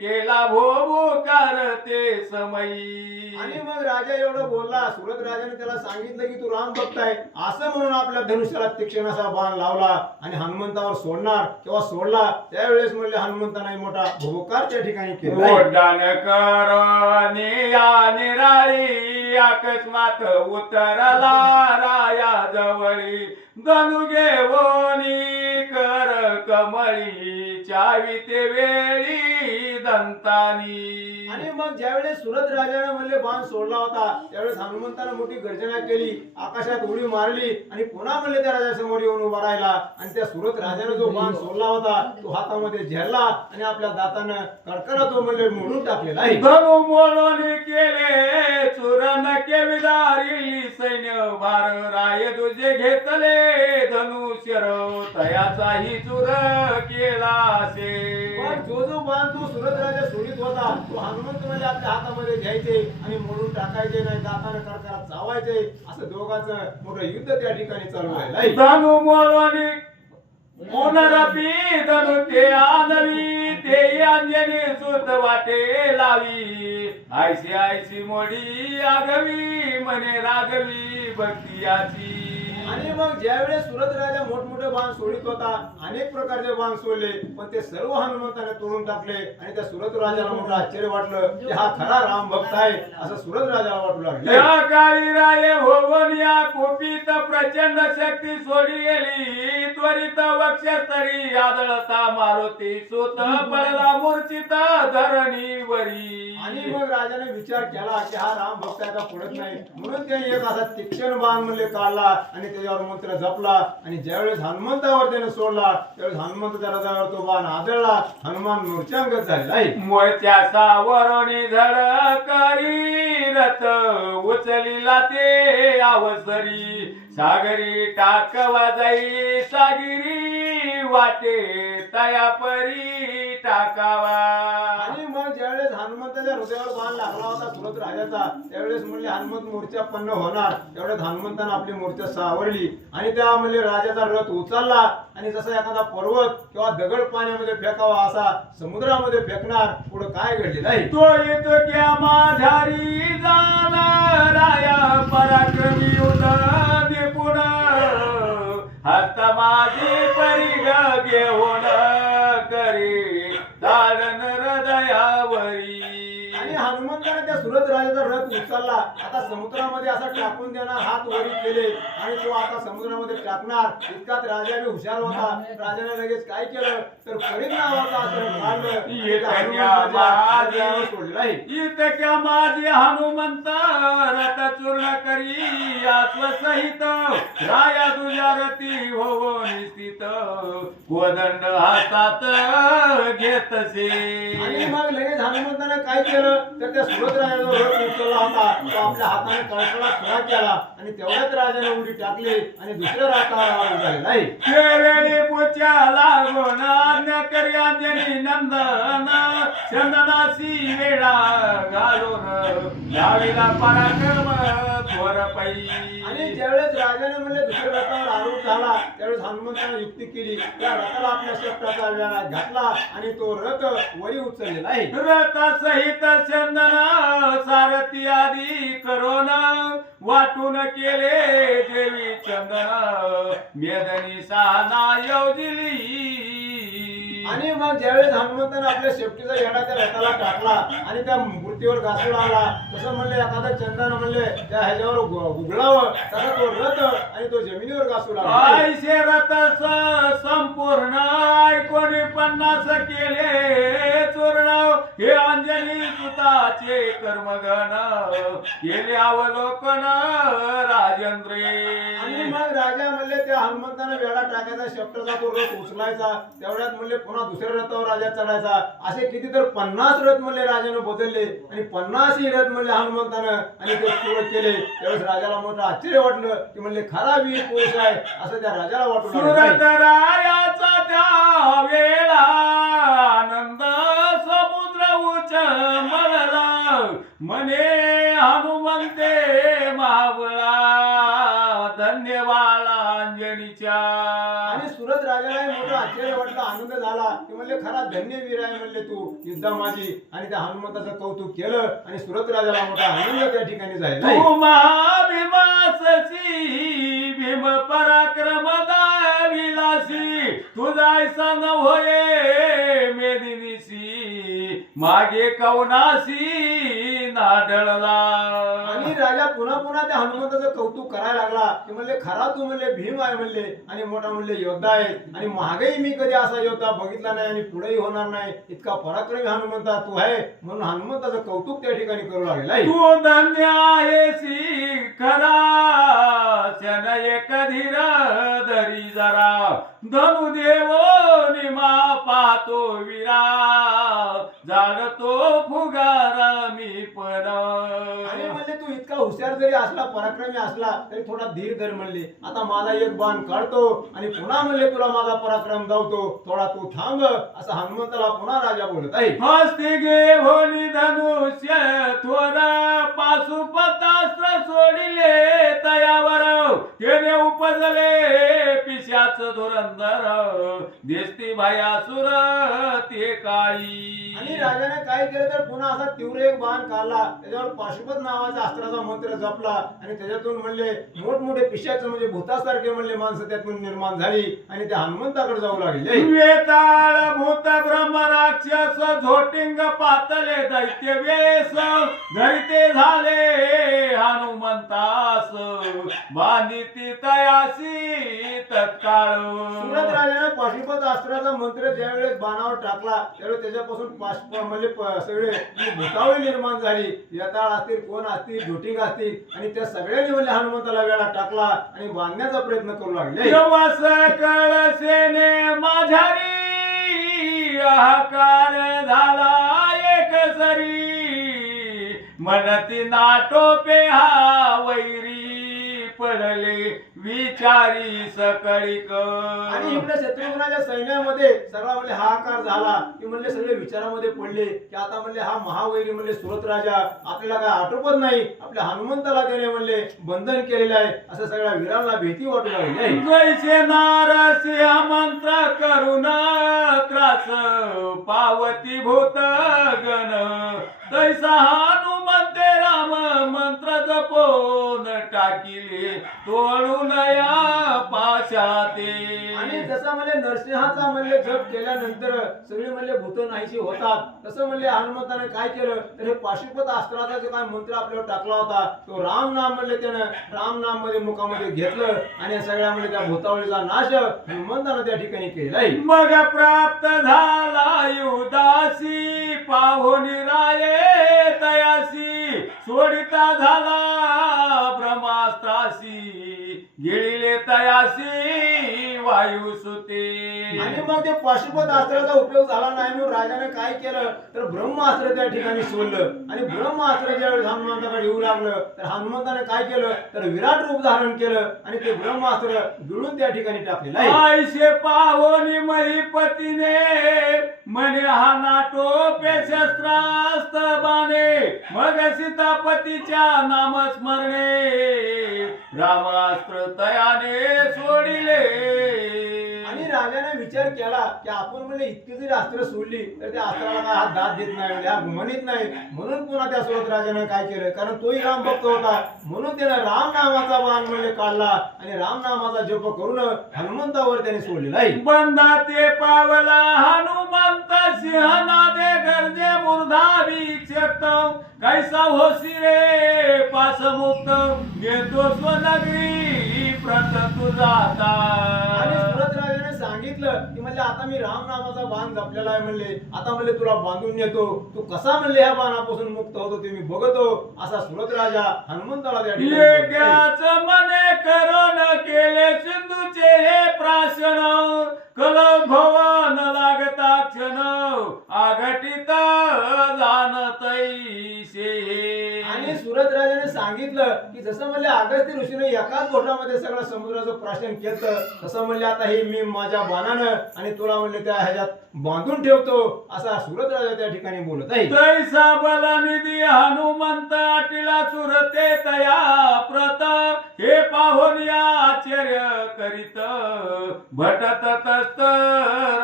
केला भोभू करते समयी. आणि मग राजा एवढं बोलला, सुरत राजाने त्याला सांगितलं की तू राम भक्त आहे असं म्हणून आपल्या धनुष्याला तीक्ष्ण असा बाण लावला आणि हनुमंतावर सोडणार किंवा सोडला त्यावेळेस म्हणले हनुमंताने मोठा भूकार त्या ठिकाणी केला. ओढान करणे या निराळी अकस्मात उतरला राया जवळी धनु घेवोनी कर कमळी चावी ते वेळी दंतानी. आणि मग ज्यावेळेस सुरत राजाने म्हणले बाण सोडला होता त्यावेळेस हनुमंताने मोठी गर्जना केली, आकाशात उडी मारली आणि पुन्हा म्हणले त्या राजासमोर येऊन उभा राहिला आणि त्या सुरत राजाने जो बाण सोडला होता तो हातामध्ये झेलला आणि आपल्या दातानं कडकडा तो म्हणले मोडून टाकलेला आहे. धनु मोडून केले चूरन केविदारी सैन्य भार राय तुझे घेतले धनुष्यर तयाचाही चूर केला असे. पण जो जो बाण तो सुरत राजा सोडित होता तो हनुमंत म्हणजे आपल्या हातामध्ये घ्यायचे आणि मोडून टाकायचे नाही, दाताने कडकडा चावायचे. असं दोघांचं मोठं युद्ध त्या ठिकाणी चालू आहे. धनु मोडून पुनरपी धनु ते आनवी ते अंजनी सुत वाटे लावी आयशी आयशी मोडी आगवी म्हणे रागवी भक्ती याची. आणि मग ज्यावेळेस सुरत राजा मोठमोठे बाण सोडित होता, अनेक प्रकारचे बाण सोडले पण ते सर्व हनुमंताने तोडून टाकले आणि त्या सुरत राजाला मोठं आश्चर्य वाटलं की हा खरा राम भक्त आहे असं सुरत राजाला वाटू लागले. या काळी राये होऊन या कुपित प्रचंड शक्ती सोडी गेली त्वरित वक्षस्थळी आदळता मारुती सुत पडला मूर्छित धरणीवरी. आणि मग राजाने विचार केला की हा राम भक्त आता पडत नाही म्हणून त्याने एक असा तीक्ष्ण बाण म्हणले काढला आणि त्याच्यावर मंत्र जपला आणि ज्यावेळेस हनुमंतावर त्याने सोडला त्यावेळेस हनुमंताच्या रथावर तो बाण आदळला, हनुमान मूर्छांगत झालेला आहे. मोर्चा सावरणी झळकरी रथ उचलिला ते अवसरी सागरी टाकवा जाई सागिरी वाटे तया परी टाकावा. आणि मग ज्यावेळेस हनुमंताच्या हृदयावर बाण लागला होता सुरत राजाचा त्यावेळेस म्हणले हनुमंत मूर्छा पन्न होणार, तेवढ्यात हनुमंताने आपली मूर्छा सावरली आणि त्या म्हणजे राजाचा रथ उचलला आणि जसा एखादा पर्वत किंवा दगड पाण्यामध्ये फेकावा असा समुद्रामध्ये फेकणार. पुढे काय घडलेलं आहे. तो येतो क्या माझारी जाणाराया पराक्रमी उदय पुढ हस्त माझी परिग घेऊन करी ताडन हृदयावरी. आणि हनुमंताने त्या सुरत राजाचा रथ उचलला, आता समुद्रामध्ये असा टाकून देणार, हात वरी केले आणि तो आता समुद्रामध्ये टाकणार. इतकाच राजा बी हुशार होता. राजाने लगेच काय केलं तर परीघ नावाचा आश्रम काढलं सोडलं आहे. इतक्या माझे हनुमंत रथ चूर्ण करी आत्मसहित राया तुझ्या रती होऊन स्थित कोदंड हातात घेतसे. आणि मग लगेच हनुमंताने काय केलं तर त्या सुरत राजाचा रथ उचलला होता तो आपल्या हाताने कडकडा खडा केला आणि तेवढ्याच राजाने उडी टाकली आणि दुसऱ्या रथावर झालेला आहे. केलेली पुच्या लागून अन्य करी अंजनी नंदन चंदनासी वेळा घालून लाविला पराक्रम थोर पै. आणि ज्यावेळेस राजाने म्हणले दुसऱ्या रथावर आरूढ झाला त्यावेळेस हनुमंताने युक्ती केली, त्या रथाला आपल्या शस्त्राचा वेळा घातला आणि तो रथ वरी उचललेला आहे. रथ सहित चंदन सारथी आदी करोन वाटून केले देवी चंदन मेदनी सहाना योजिली. आणि मग ज्यावेळेस हनुमंताने आपल्या शेपटीचा येडा त्या रथाला टाकला आणि त्या मूर्तीवर घासून आला तसं म्हणले एखादा चंदन म्हणले त्या ह्याच्यावर गुगळावं तसा तो रथ आणि तो जमिनीवर घासून आला. आयशे रथ संपूर्ण ऐकोनी 50 केले चूर्ण हे अंजनी सुताचे कर्मगण केले अवलोकन राजेंद्रे. आणि मग राजा म्हणले त्या हनुमंताने वेळा टाकायचा शेपटाचा तो रथ उचलायचा तेवढ्यात म्हणले पुन्हा दुसऱ्या रथावर राजा चढायचा. असे किती तर 50 रथ म्हणले राजाने बदलले आणि 50 ही रथ म्हणले हनुमंतानं आणि ते पूर्ण केले. त्यावेळेस राजाला मोठं आश्चर्य वाटलं की म्हणले खरा वीर पुरुष आहे असं त्या राजाला वाटू सुरत लागलं. रायाचा त्या वेळा आनंद समुद्र उच मळला म्हणे हनुमंते महाबळा धन्यवाद अंजनीच्या. आणि सुरत राजालाही मोठं आश्चर्य वाटलं, आनंद झाला की म्हणले खरा धन्य वीर आहे म्हणले तू युद्धा माझी. आणि त्या हनुमंताचं कौतुक केलं आणि सुरत राजाला मोठा आनंद त्या ठिकाणी झाला. तू महाभीमाससी भीम पराक्रम विलासी तुझायसा न होये मेदिनीसी मागे कवनासी नाडळला. आणि राजा पुन्हा पुन्हा त्या हनुमंताचं कौतुक करायला लागला की म्हणले खरा तू म्हणले भीम आहे म्हणले आणि मोठा म्हणले योद्धा आहे आणि मागेही मी कधी असा योद्धा बघितला नाही आणि पुढेही होणार नाही इतका पराक्रमी हनुमंता तू आहे. म्हणून हनुमंताचं कौतुक त्या ठिकाणी करू लागला. तू धन्य आहेसी खरा शन एक धीर धरी जरा धनु देवो निमा पाहतो विरा जाणतो फुगारा मी पण. आणि म्हणले तू इतका हुशार जरी असला पराक्रमी असला तरी थोडा धीर धर म्हणले. आता माझा एक बाण काढतो आणि पुन्हा म्हणले तुला माझा पराक्रम दावतो थोडा तू थांब असं हनुमंताला पुन्हा राजा बोलत आहे. हस्ती घे भोनी धनुष्य थोर पाशुपतास्त्र सोडिले तयावर तेने उपजले पिशाच धुरंधर दिसती भयासुर ते काळी. आणि राजाने काय केलं तर पुन्हा असा तीव्र एक बाण काढला त्याच्यावर पाशुपत नावाचा अस्त्राचा मंत्र जपला आणि त्याच्यातून म्हणले मोठमोठे पिशाचं म्हणजे भूतासारखे म्हणले माणसं त्यातून निर्माण झाली आणि त्या हनुमंताकडे जाऊ लागले. वेताळ भूत ब्रह्म राक्षस झोटिंग पातले दैत्य वेश धरिते झाले हनुमंतास बांधिती तयासी तत्काळ. सुरत राजाने पाशुपत अस्त्राचा मंत्र ज्यावेळेस बाणावर टाकला त्यावेळेस त्याच्यापासून म्हणजे सगळे भूतावळी निर्माण झाली. यताळ असतील कोण असतील झोटिंग असतील आणि त्या सगळ्यांनी म्हणजे हनुमंताला वेळा टाकला आणि बांधण्याचा प्रयत्न करू लागले. जवस कळसेने माझारी हाकार झाला एक सरी मनती नाटोपे हा वैरी पडले विचारी सकळीक. आणि इकडे शत्रुघ्नाच्या सैन्यामध्ये सगळा म्हणजे हाहाकार झाला की म्हणले सगळे विचारामध्ये पडले की आता म्हणले हा महावैरी म्हणले सुरत राजा आपल्याला काय आटोपत नाही आपल्या हनुमंताला त्याने म्हणले बंधन केलेलं आहे असं सगळ्या वीरांना भीती वाटू लागली. जैसे नारसिंह मंत्र करुण त्रास पावती भूत गण तैसा हनुमंते राम मंत्र जपोन टाकिले तोडून या पाशाते. आणि जसं म्हणले नरसिंहाचा म्हणले जप केल्यानंतर सगळे म्हणले भूत नाहीशी होतात तसं म्हणले हनुमंताने काय केलं तर हे पाशुपत अस्त्राचा जो काय मंत्र आपल्यावर टाकला होता तो राम नाम म्हणले त्यानं राम नाम मध्ये मुखामध्ये घेतलं आणि सगळ्या म्हणजे त्या भूतावळीचा नाश हनुमंतानं त्या ठिकाणी केलाय. मग प्राप्त झाला युदासी पाहोनी राये तयासी सोडिता झाला ब्रह्मास्त्रासी गिळिले तयासी वायुसुते. आणि मग ते पाशुपत अस्त्राचा उपयोग झाला नाही म्हणून राजाने काय केलं तर ब्रह्मास्त्र त्या ठिकाणी सोडलं आणि ब्रह्मास्त्र ज्यावेळेस हनुमंताकडे येऊ लागलं तर हनुमंताने काय केलं तर विराट रूप धारण केलं आणि ते ब्रह्मास्त्र गिळून त्या ठिकाणी टाकलेलं आहे. आयशे पाहोनी महिपतीने म्हणे हा नाटोपे शस्त्रास्त्र बाणे मग सीतापतीच्या नामस्मरणे रामास्त्र तयाने सोडिले. आणि राजाने विचार केला की आपण म्हणजे इतकी जरी अस्त्र सोडली तर त्या अस्त्राला काय हात दाद देत नाही म्हणजे हा म्हणत नाही म्हणून पुन्हा त्या सुरत राजाने काय केलं कारण तोही राम भक्त होता म्हणून त्याने राम नामाचा बाण म्हणजे काढला आणि राम नामाचा जप करून हनुमंतावर त्याने सोडलेला आहे. बंदा ते पावला हनुमंत सिंहनादे गरजे मूर्धा वीक्षत कैसा होसी रे पासमुक्त घेतो स्वनगरी प्रत तुझाता. आणि सुरत राजाने सांगितलं की म्हणले आता मी राम नामाचा बाण जपलेला आहे म्हणले आता म्हणले तुला बांधून नेतो तू कसा म्हणले ह्या बाणापासून मुक्त होतो ते मी बघतो असा सुरत राजा हनुमंताला त्या ठिकाणी एकाच मने करून केले सिंधूचे हे प्राशन कल भवन लागता क्षण आघटित जाणतैसे. आणि सुरत राजाने सांगितलं की जसं म्हणले अगस्त्य ऋषीने एकाच घोटामध्ये सगळं समुद्राचं प्राशन केलं तसं म्हणले आता हे मी माझ्या बाणानं आणि तुला म्हणले त्या ह्याच्यात बांधून ठेवतो असा सुरत राजा त्या ठिकाणी बोलत आहे. तैसा बलनिधी हनुमंत अटिला सुरते तया प्रत हे पाहून आश्चर्य करीत भटतस्त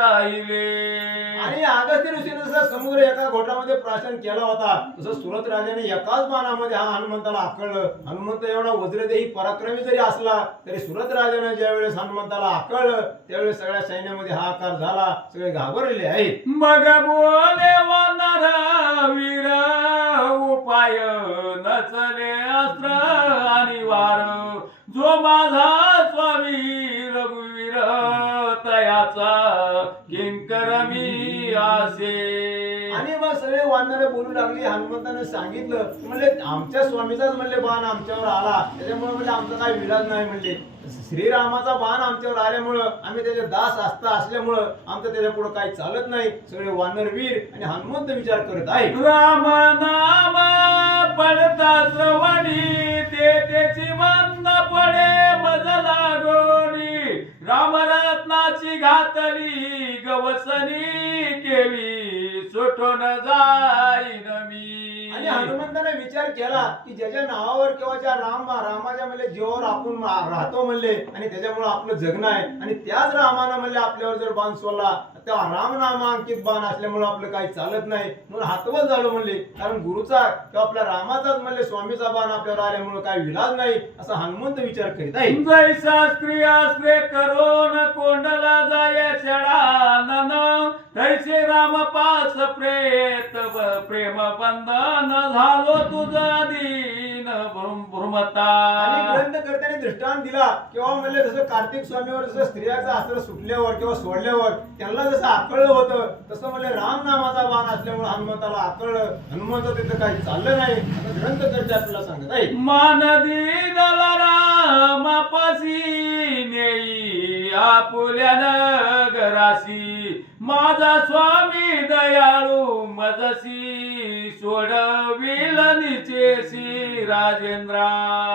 राहिले. आणि अगस्त्य ऋषीने जसा समुद्र एका घोटामध्ये प्राशन केला होता तसं सुरत राजाने एकाच बाणामध्ये हा हनुमंताला आकळलं. हनुमंत एवढा वज्रदेही पराक्रमी जरी असला तरी सुरत राजाने ज्यावेळेस हनुमंताला आकळलं त्यावेळेस सगळ्या सैन्यामध्ये हाहाकार झाला. सगळे घाबरलेले आहेत. मग बोले वानर वीर उपाय नचले अस्त्र आणि वार जो माझा स्वामी रघुवीर तयाचा किंकर मी आसे. आणि मग सगळे वानरे बोलू लागली. हनुमंताने सांगितलं म्हणले आमच्या स्वामीचाच म्हणले बाण आमच्यावर आला त्याच्यामुळे म्हणले आमचा काही विलाज नाही. म्हणले श्रीरामाचा बाण आमच्यावर आल्यामुळं आम्ही त्याचे दास असल्यामुळं आमचं त्याच्या पुढे काही चालत नाही. सगळे वानरवीर आणि हनुमंत विचार करत आहे. राम नाम पडता श्रवणी ते त्याची बंद पडे मज लागोनी रामरत्नाची घातली गवसनी केवी सुटून जाईन मी. आणि हनुमंताने विचार केला की ज्याच्या नावावर किंवा ज्या रामाच्या म्हणले जीवावर आपण राहतो म्हणले आणि त्याच्यामुळे आपलं जगणं आहे आणि त्याच रामानं म्हणले आपल्यावर जर बाण सोडला तेव्हा राम नामांकित बाण असल्यामुळे आपलं काही चालत नाही म्हणून हातवत झालो म्हणले. कारण गुरुचा किंवा आपल्या रामाचाच म्हणले स्वामीचा बाण आपल्यावर आल्यामुळे काही विलाज नाही असा हनुमंत विचार करीत आहे. जैसा स्त्रिया करून कोंडला जाय चढानन तैसे राम पास प्रेम बंधन झालो तुझा दीन भ्रुमता. आणि ग्रंथकर्त्याने दृष्टांत दिला किंवा म्हणले जसं कार्तिक स्वामीवर जसं स्त्रियाचं अस्त्र सुटल्यावर किंवा सोडल्यावर त्यांना जसं आकळलं होतं तसं म्हणले राम नामाचा बाण असल्यामुळे हनुमंताला आकळलं. हनुमंत तिथं काही चाललं नाही असं ग्रंथकर्ते आपल्याला सांगत आहे. मानदी दला रामापासी नेई आपुल्या नगरासी माझा स्वामी दयाळू मजसी सोडविल निचेसी राजेंद्रा.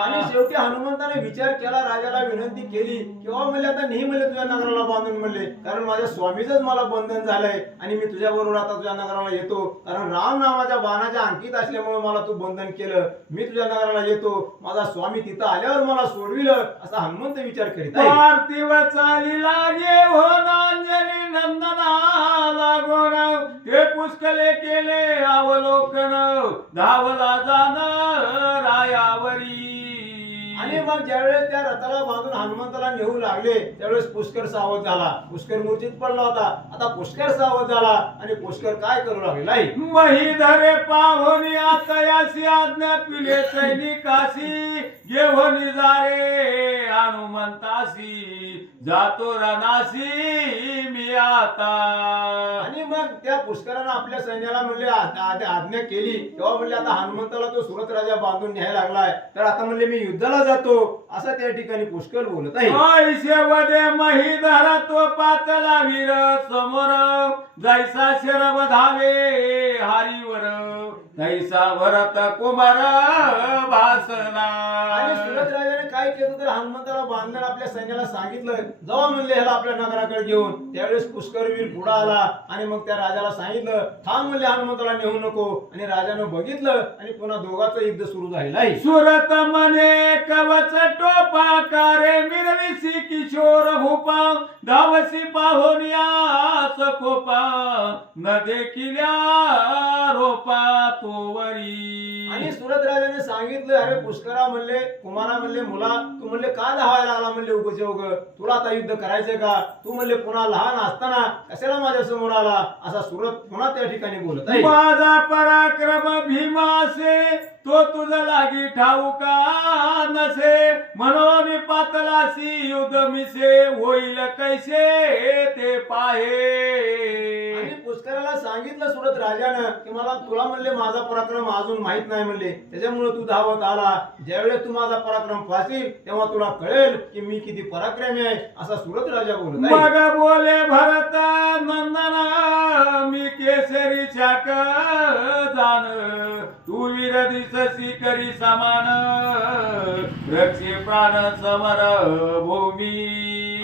आणि शेवटी हनुमंताने विचार केला राजाला विनंती केली किंवा म्हणले आता नाही म्हणले तुझ्या नगराला बांधून म्हणले कारण माझ्या स्वामीच मला बंधन झालंय आणि मी तुझ्या बरोबर आता तुझ्या नगराला येतो कारण राम नामाच्या बाणाच्या अंकित असल्यामुळे मला तू बंधन केलं. मी तुझ्या नगराला येतो माझा स्वामी तिथं आल्यावर मला सोडविलं असा हनुमंत विचार करीत आहे. पार्थिव चाली लागे हो नांजली नंदना लागोन ते पुष्कले केले अवलोकन धावला जाण रायावरी. आणि मग ज्यावेळेस त्या रथाला बांधून हनुमंताला नेऊ लागले त्यावेळेस पुष्कर सावध झाला. पुष्कर मूर्छित पडला होता. आता पुष्कर सावध झाला आणि पुष्कर काय करू लागलेला आहे. महिधरे पाहुनी आतयासी आज्ञा पिले सैनिकासी घेऊन जारे हनुमंतासी जातो रणासी मी आता. आणि मग त्या पुष्करानं आपल्या सैन्याला म्हणले आज्ञा केली तेव्हा म्हणले आता हनुमंताला तो सुरत राजा बांधून न्यायला लागलाय तर आता म्हणले मी युद्धाला जातो असं त्या ठिकाणी पुष्कर बोलत आहे. ऐसे वदे महिधर तो पातला वीर समोर जैसा शरब धावे हारीवर तैसा भरत कुमार भासला. आणि सुरत राजाने काय केलं तर हनुमंताला बांधण्याला आपल्या सैन्याला सांगितलं जावा म्हणले ह्याला आपल्या नगराकडे घेऊन. त्यावेळेस पुष्करवीर पुढे आला आणि मग त्या राजाला सांगितलं थांब म्हणले हनुमंताला नेऊ नको. आणि राजानं बघितलं आणि पुन्हा दोघांचं युद्ध सुरू झालेलं आहे. सुरत मने कवच टोपा कारे मिरविसी किशोर भूपा धावसी पाहुनियास कोपा न देखिल्या रोपा तोवरी. आणि सुरत राजाने सांगितलं अरे पुष्करा म्हणले कुमारा म्हणले मुला तू म्हणले का धावायला आला म्हणले उगचे उग तुला आता युद्ध करायचंय का. तू म्हणले पुन्हा लहान असताना कशाला माझ्या समोर आला असा सुरत पुन्हा त्या ठिकाणी बोलत आहे. माझा पराक्रम भीमासे तो तुझा लागी ठाऊका नसे म्हणून पातलासी युद्ध मिसे होईल कैसे ते पाहे. आणि पुष्कराला सांगितलं सुरत राजानं की मला तुला म्हणले माझा पराक्रम अजून माहित नाही म्हणले त्याच्यामुळे तू धावत आला. ज्यावेळेस तू माझा पराक्रम पाहशील तेव्हा तुला कळेल की मी किती पराक्रमी आहे असा सुरत राजा बोलत आहे. मग बोले भरत नंदना मी केसरी चाक जाण तू वीर दिससी करी समान रक्षे प्राण समर भूमी.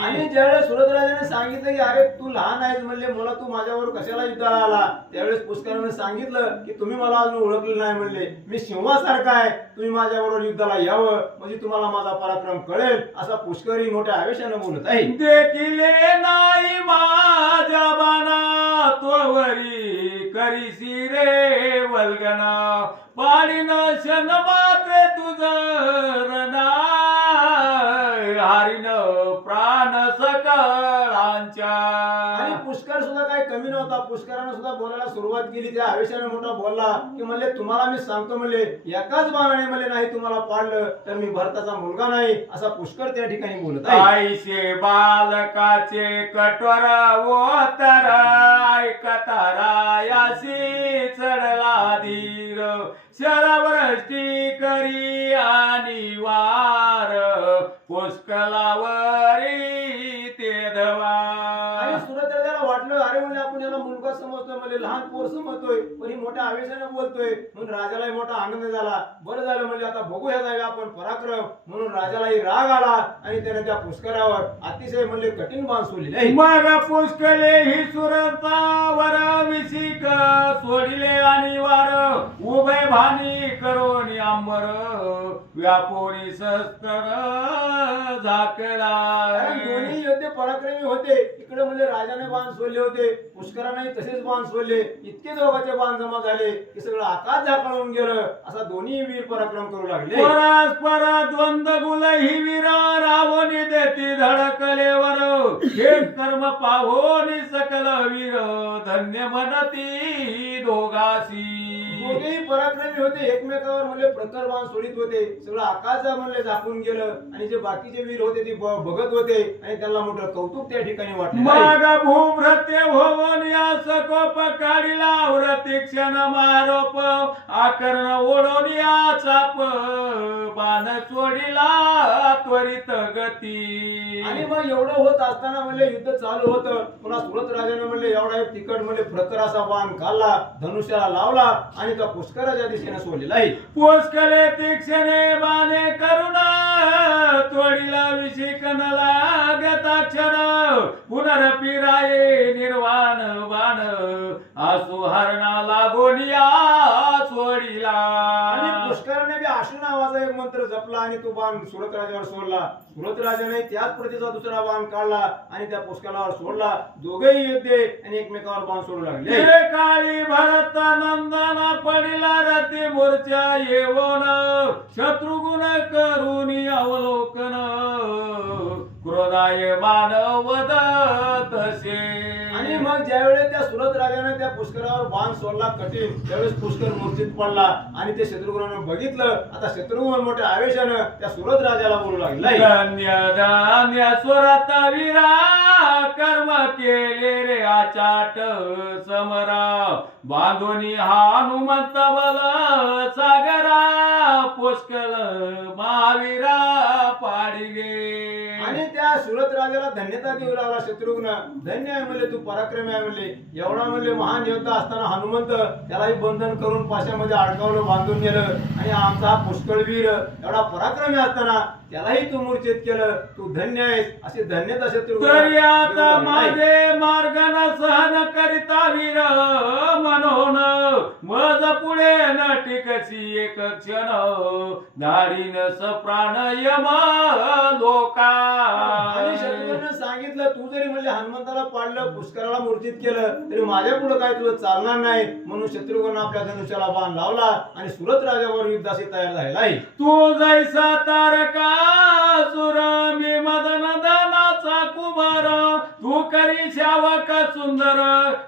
आणि ज्यावेळेस सुरतराजाने सांगितलं की अरे तू लहान आहेस म्हणले, मला तू माझ्यावर कशाला युद्धाला आला, त्यावेळेस पुष्कराने सांगितलं की तुम्ही मला अजून ओळखलं नाही म्हणले, मी सिंहासारखा आहे, तुम्ही माझ्याबरोबर युद्धाला यावं म्हणजे तुम्हाला माझा पराक्रम कळेल, असा पुष्करी मोठ्या आवेशाने बोलत आहे. देखिले नाही माझ्या बाणा तोवरी करीसी रे वल्गना पाडीन शन मात्रे तुझं रणा हारिन प्राण सकळांच्या. आणि पुष्कर सुद्धा काही कमी नव्हता, पुष्करानं सुद्धा बोलायला सुरुवात केली, त्या आवेशाने मोठा बोलला की म्हणले तुम्हाला मी सांगतो म्हणले एकाच बाणाने म्हणले नाही तुम्हाला पाडलं तर मी भरताचा मुलगा नाही, असा पुष्कर त्या ठिकाणी बोलत आहे. आईशे बालकाचे कठोर ओतर ऐकतारा यासी चढला धीर शरवृष्टी करी आणि वार पुष्कलावरी ते धवा. आणि सुरतराजाला वाटलं अरे म्हणजे आपण याला मुलगा समजतोय म्हणजे लहान पोर समजतोय, पण ही मोठ्या आवेशाने बोलतोय म्हणून राजालाही मोठा आनंद झाला. बरं झालं म्हणजे आता बघूया जावे आपण पराक्रम, म्हणून राजालाही राग आला आणि त्याने त्या पुष्करावर अतिशय म्हणजे कठीण बाण सोडले. मग पुष्कले ही सुरतावर विशिक सोडिले आणि वार उभय भानी करोनी अंबर व्यापोरी शस्त्र झाकला. कारण दोन्ही योद्धे पराक्रमी होते, इकडे म्हणजे राजाने बाण सोडले होते, पुष्कराने तसेच बाण सोडले, इतके दोघांचे बाण जमा झाले की सगळं आकाश झाकळून गेलं, असा दोन्ही वीर पराक्रम करू लागले. परस्पर द्वंद गुल ही वीर रावणी देती धडकलेवर हे कर्म पाहोनी सकल वीर धन्य म्हणती दोघासी. दोघेही पराक्रमी होते, एकमेकावर म्हणजे प्रखर बाण सोडित होते, सगळं आकाश म्हणले झाकून गेलं आणि जे बाकीचे वीर होते ते बघत होते आणि त्यांना मोठं कौतुक त्या ठिकाणी वाटलं. मग भूभ्रत्य होऊन या सकोप काढिला व्रती क्षण मारोप आकर्ण ओढून या चाप बाण सोडिला त्वरित गती. आणि मग एवढं होत असताना म्हणले युद्ध चालू होतं, पुन्हा सुरत राजाने म्हणले एवढा एक तिकट म्हणजे प्रखर असा बाण काढला, धनुष्याला लावला आणि त्या पुष्कराच्या दिशेने सोडलेला आहे. पुष्कले तीक्षणे बाणे करुणा तोडिला विशिकन लागता क्षण पुनरपिराये निर्वाण बाण आसु हरणा लागोनिया सोडिला. आणि पुष्कराने बी आशु नावाचा एक मंत्र जपला आणि तो बाण सुरत राजावर सोडला. सुरत राजाने त्याच प्रतीचा दुसरा बाण काढला आणि त्या पुष्करावर सोडला. दोघेही योद्धे आणि एकमेकावर बाण सोडू लागले. हे काळी भरत नंदना पडिला रती मूर्छा येवोन शत्रुगुण करून अवलोकन क्रोधाय मानव तसे. आणि मग ज्यावेळेस त्या सुरत राजाने त्या पुष्करावर बाण सोडला कठीण, त्यावेळेस पुष्कर मूर्छित पडला आणि ते शत्रुघ्नानं बघितलं. आता शत्रुघ्न मोठ्या आवेशानं त्या सुरत राजाला बोलू लागला. धन्य धान्य सुरत वीरा कर्म केले रे आचाट समरा बांधोनी हनुमंत बल सागरा पुष्कल महावीरा पाडिले. आणि त्या सुरत राजाला धन्यता देऊ लागला शत्रुघ्न. धन्य आहे म्हणले तू पराक्रमी आहे म्हणले, एवढा म्हणले महान योद्धा असताना हनुमंत त्यालाही बंधन करून पाशामध्ये अडकावलं, बांधून नेलं आणि आमचा हा पुष्कळवीर एवढा पराक्रमी असताना त्यालाही तू मूर्छित केलं, तू धन्य आहेस असे धन्यता शत्रुघ्न. तरी आता माझे मार्गन सहन करिता वीर म्हणून मज पुढे न टिकसी एक क्षण धाडीन सप्राण यम लोका. आणि शत्रुघ्न सांगितलं तू जरी म्हणजे हनुमंताला पाडलं, पुष्कराला मूर्छित केलं तरी माझ्या पुढे काय तुझं चालणार नाही, म्हणून शत्रुघ्न आपल्या धनुष्याला बाण लावला आणि सुरत राजावर युद्धाशी तयार झालेला आहे. तू जैसा तारका सुर मी मदन दानाचा कुमार तू करी शावक सुंदर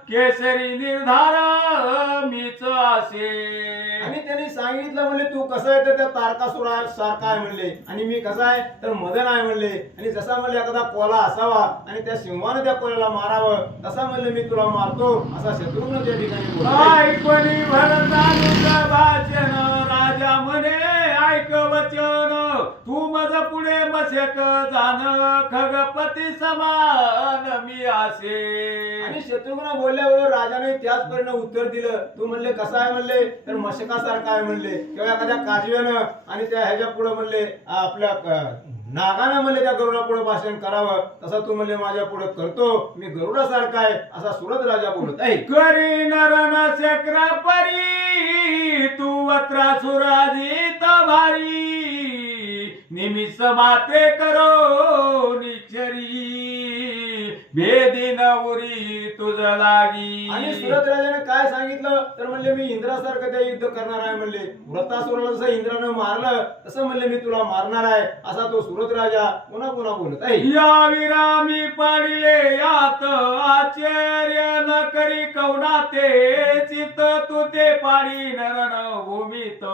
केसरी निर्धार मीच असे. आणि त्यांनी सांगितलं म्हणले तू कसं आहे तर त्या तारकासुरा सारखा आहे म्हणले आणि मी कसा आहे तर मदन आहे म्हणले. आणि जसा म्हणले एखादा कोला असावा आणि त्या सिंहाने त्या कोल्याला मारावं तसा म्हणले मी तुला मारतो, असा शत्रुघ्न त्या ठिकाणी बोलला. ऐकणी भरतानुच भाषण राजा म्हणे ऐक वचन तू मज पुढे मशक जाण खगपती समान मी असे. आणि शत्रुघ्न बोलल्यावर राजाने त्याच परीने उत्तर दिलं. तू म्हणले कसा आहे म्हणले तर मशकासारखा आहे म्हणले, किंवा एखाद्या काजव्यानं आणि त्या ह्याच्या पुढे म्हणले आपल्या नागानं म्हणले त्या गरुडा पुढे भाषण करावं, तसा तू म्हणले माझ्या पुढे करतो, मी गरुडासारखा आहे असा सुरत राजा बोलत आहे. करी नरन चक्र परी तू वत्रासुराजित भारी निमिष माते करो निक्षरी भेदी नवरी तुझ लागी. आणि सुरत राजाने काय सांगितलं तर म्हणले मी इंद्रासारखं त्या युद्ध करणार आहे म्हणले. व्रतासुराला जसं इंद्रानं मारलं तसं म्हणले मी तुला मारणार आहे असा तो सुरत राजा पुन्हा पुन्हा बोलत आहे. या विरामी पाडिले यात आश्चर्य न करी कवनाते चित तू ते पाडी नरण भूमीत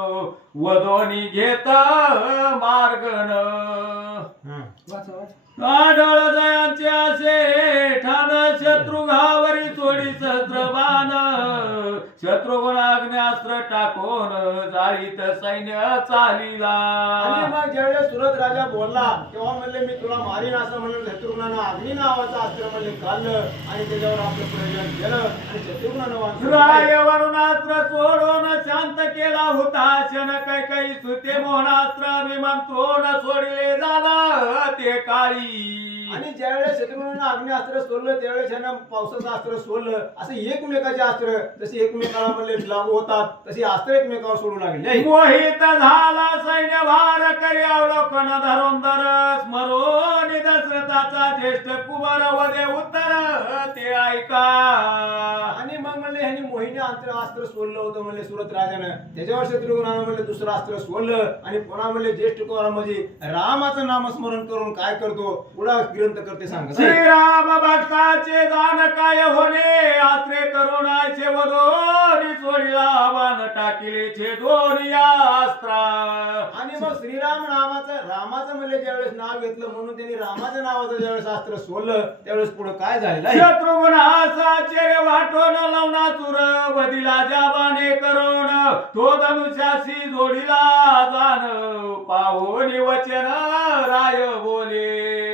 वदोनी घेत मार्गन. आढळ दयांचे असे ठाण शत्रू घावरी सोडी सहस्त्रबाण शत्रुघ्न आग्नेस्त्र टाकून जाळीत सैन्य चालिला. आणि मग ज्यावेळेस सुरत राजा बोलला तेव्हा म्हणले मी तुला मारीन असं म्हणलं. शत्रुघ्नानं अग्नी नावाचं अस्त्र म्हणले काढलं आणि त्याच्यावर आपलं प्रयोजन केलं आणि शत्रुघ्नानं वाचवलं. राय वरुणास्त्र सोडून शांत केला होता क्षण कैकई सुते मोहनास्त्र विमंत्रोन सोडले जाणं ते काळी. आणि ज्यावेळेस शत्रुघ्नानं अग्नी अस्त्र सोडलं त्यावेळेस ह्यानं पावसाचं अस्त्र सोडलं. असे एकमेकाचे अस्त्र जसे एकमेकाला म्हणले लागू होतात तशी अस्त्र एकमेकावर सोडू लागले. मोहित झाला सैन्य भार करी अवलोकन धरून दर स्मरून दशरथाचा ज्येष्ठ कुमार वदे उत्तर ते ऐका. आणि मग म्हणले ह्यांनी मोहिनी अस्त्र सोडलं होतं म्हणले सुरत राजानं. त्याच्यावर शत्रुघ्नानं म्हणले दुसरं अस्त्र सोडलं आणि पुन्हा म्हणले ज्येष्ठ कुमार म्हणजे रामाचं नामस्मरण करून काय करतो पुढा ग्रंथ करते सांगत आहे. श्रीराम भक्ताचे दान काय होणे आश्रे करून आयचे वदोनी सोडिला बाण टाकिले छे दोन्ही अस्त्रा. आणि मग श्रीराम रामाचं म्हणले ज्यावेळेस नाव घेतलं म्हणून त्यांनी रामाच्या नावाचं ज्यावेळेस अस्त्र सोडलं त्यावेळेस पुढे काय झालेलं आहे. शत्रुघ्न आसाचे वाटोन लावना चुर बदिला जाबाने करून तो धनुष्याशी जोडीला जाण पाहोनी वचन राय बोले.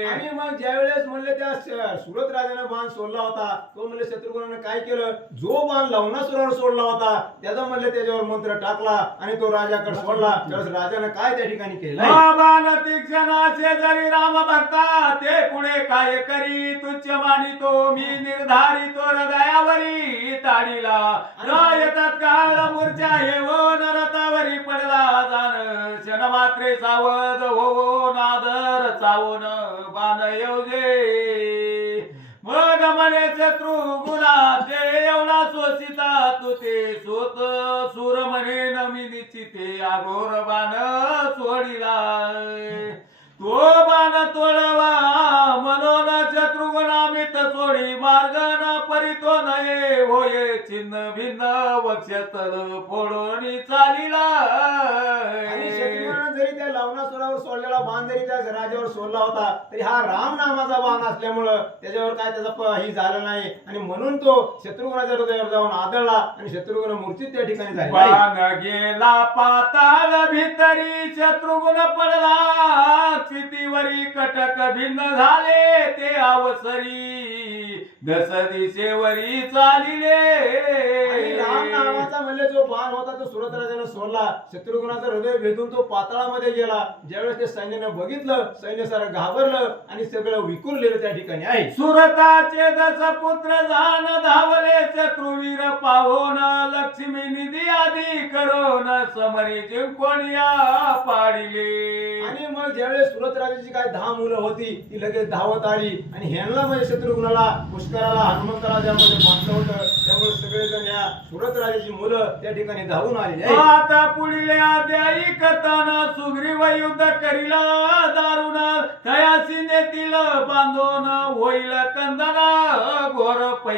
आणि मग ज्यावेळेस म्हणले त्या सुरत राजाने बाण सोडला होता तो म्हणले शत्रुघ्नानं काय केलं जो बाण लवणासुरावर सोडला होता त्याचा म्हणले त्याच्यावर मंत्र टाकला आणि तो राजाकडे सोडला. त्यावेळेस राजानं काय त्या ठिकाणी केलं बाण तीक्षणाचे जरी राम भक्ता ते पुढे काय करी तुच्छ मानितो मी निर्धारितो हृदयावरी ताडीला राय तत्काळ मूर्छा येऊन रथावरी पडला जाण क्षण मात्रे सावध हो नादर चावून बाण येऊजे. मग म्हणे शत्रुघ्ना ते एवढा शोषिता तू ते सोत सूर म्हणे नमी निश्चिते आघोर बाण सोडिला. तो बाण तोडवा म्हणून शत्रुघ्नामित सोडी मार्ग न परितो नये होये छिन्न भिन्न वक्षस्थल फोडून चालिला. आणि शत्रुघ्नानं जरी त्या लवणासुरावर सोडलेला बाण जरी त्या राजावर सोडला होता तरी हा राम नामाचा बाण असल्यामुळं त्याच्यावर काय त्याचा ही झालं नाही आणि म्हणून तो शत्रुघ्नाच्या हृदयावर जाऊन आदळला आणि शत्रुघ्न मूर्तीत त्या ठिकाणी झाला. बाण गेला पाताळ भितरी शत्रुघ्न पडला क्षितीवरी कटक भिन्न झाले ते अवसरी दस दिशेवरी चालिले. आणि राम नावाचा म्हणले जो बाण होता तो सुरत राजाने सोडला. शत्रुघ्नाचं हृदय भेदून तो पाताळामध्ये गेला. ज्यावेळेस ते सैन्याने बघितलं सैन्य सारं घाबरलं आणि सगळं विखुरलेलं त्या ठिकाणी आहे. सुरताचे दस पुत्र जाण धावले शत्रुवीर पाहोन लक्ष्मी निधी आदी करून समरी जिंकोनिया पाडिले. आणि मग ज्यावेळेस सुरत राजाची काय 10 मुलं होती ती लगेच धावत आली आणि ह्यांना म्हणजे शत्रुघ्नाला पुष्कराला हनुमंताला ज्यामध्ये बांधलं होतं त्यामुळे सगळेजण या सुरत राजाची मुलं त्या ठिकाणी धावून आलेली आहे. आता पुढील अध्यायी कथाना सुग्रीव युद्ध करीला दारुण तयासी नेतील बांधून होईल कंदना घोर पै.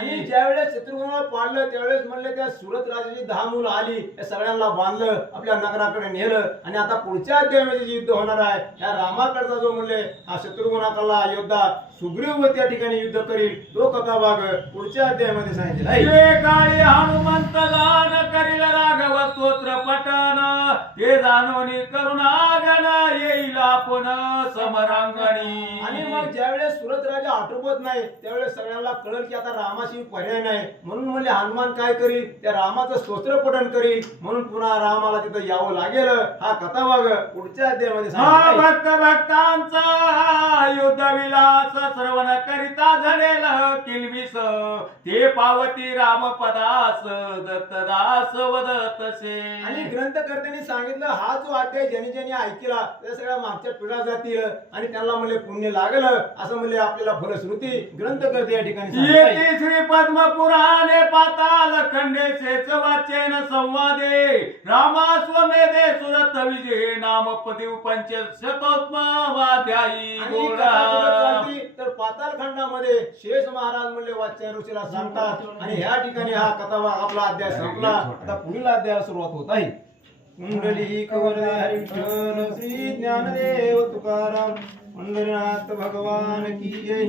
आणि ज्यावेळेस शत्रुघ्नाला पाडलं त्यावेळेस म्हणले त्या सुरत राजाची 10 मुलं आली त्या सगळ्यांना बांधलं आपल्या नगराकडे नेलं आणि आता पुढच्या अध्यायामध्ये जे युद्ध होणार आहे त्या रामाकडचा जो म्हणले हा शत्रुघ्नाकडला योद्धा सुग्रीव त्या ठिकाणी युद्ध करील तो कथा भाग पुढच्या अध्यायामध्ये सांगितलेला आहे. जे काळी हनुमंत गान करील राघव स्तोत्र पठन ते जाणवणी करुणागण येईल आपण समरांगणी. आणि मग ज्यावेळेस सुरत राजा आटोपत नाही त्यावेळेस सगळ्यांना कळलं की आता रामाशी पर्याय नाही, म्हणून म्हणले हनुमान काय करील, त्या रामाचं स्तोत्र पठण करील, म्हणून पुन्हा रामाला तिथं यावं लागेल. हा कथा बघ पुढच्या अध्यायामध्ये हा सांगितलं आहे. भक्त भक्तांचा युद्ध विलास श्रवण करिता झडेल किलबिस, ते पावती रामपदास दत्तदास वदतसे. आणि ग्रंथकर्त्यांनी सांगितलं हा जो अध्याय ज्याने ज्याने ऐकला त्या सगळ्या मागच्या पिढ्या जातील आणि त्यांना म्हणले पुण्य लागलं असं म्हणले आपल्याला फलश्रुती ग्रंथकर्ते या ठिकाणी सांगत आहे. येती श्री पद्म पुराणे पाताल खंडेसेच वाचेन संवादे, रामास्वमेधे सुरत विजय नाम पदिव पंचशतोत्तमाध्यायी आणि ही कथा कुठं चालती तर पाताल खंडामध्ये शेष महाराज म्हणले वाच्य ऋषीला सांगतात आणि ह्या ठिकाणी हा कथा आपला अध्याय संपला. आता पुढील अध्यायाला सुरुवात होत आहे. कुंडली कवरदे हरी विठ्ठल श्री ज्ञानदेव तुकाराम पंढरीनाथ भगवान की जय.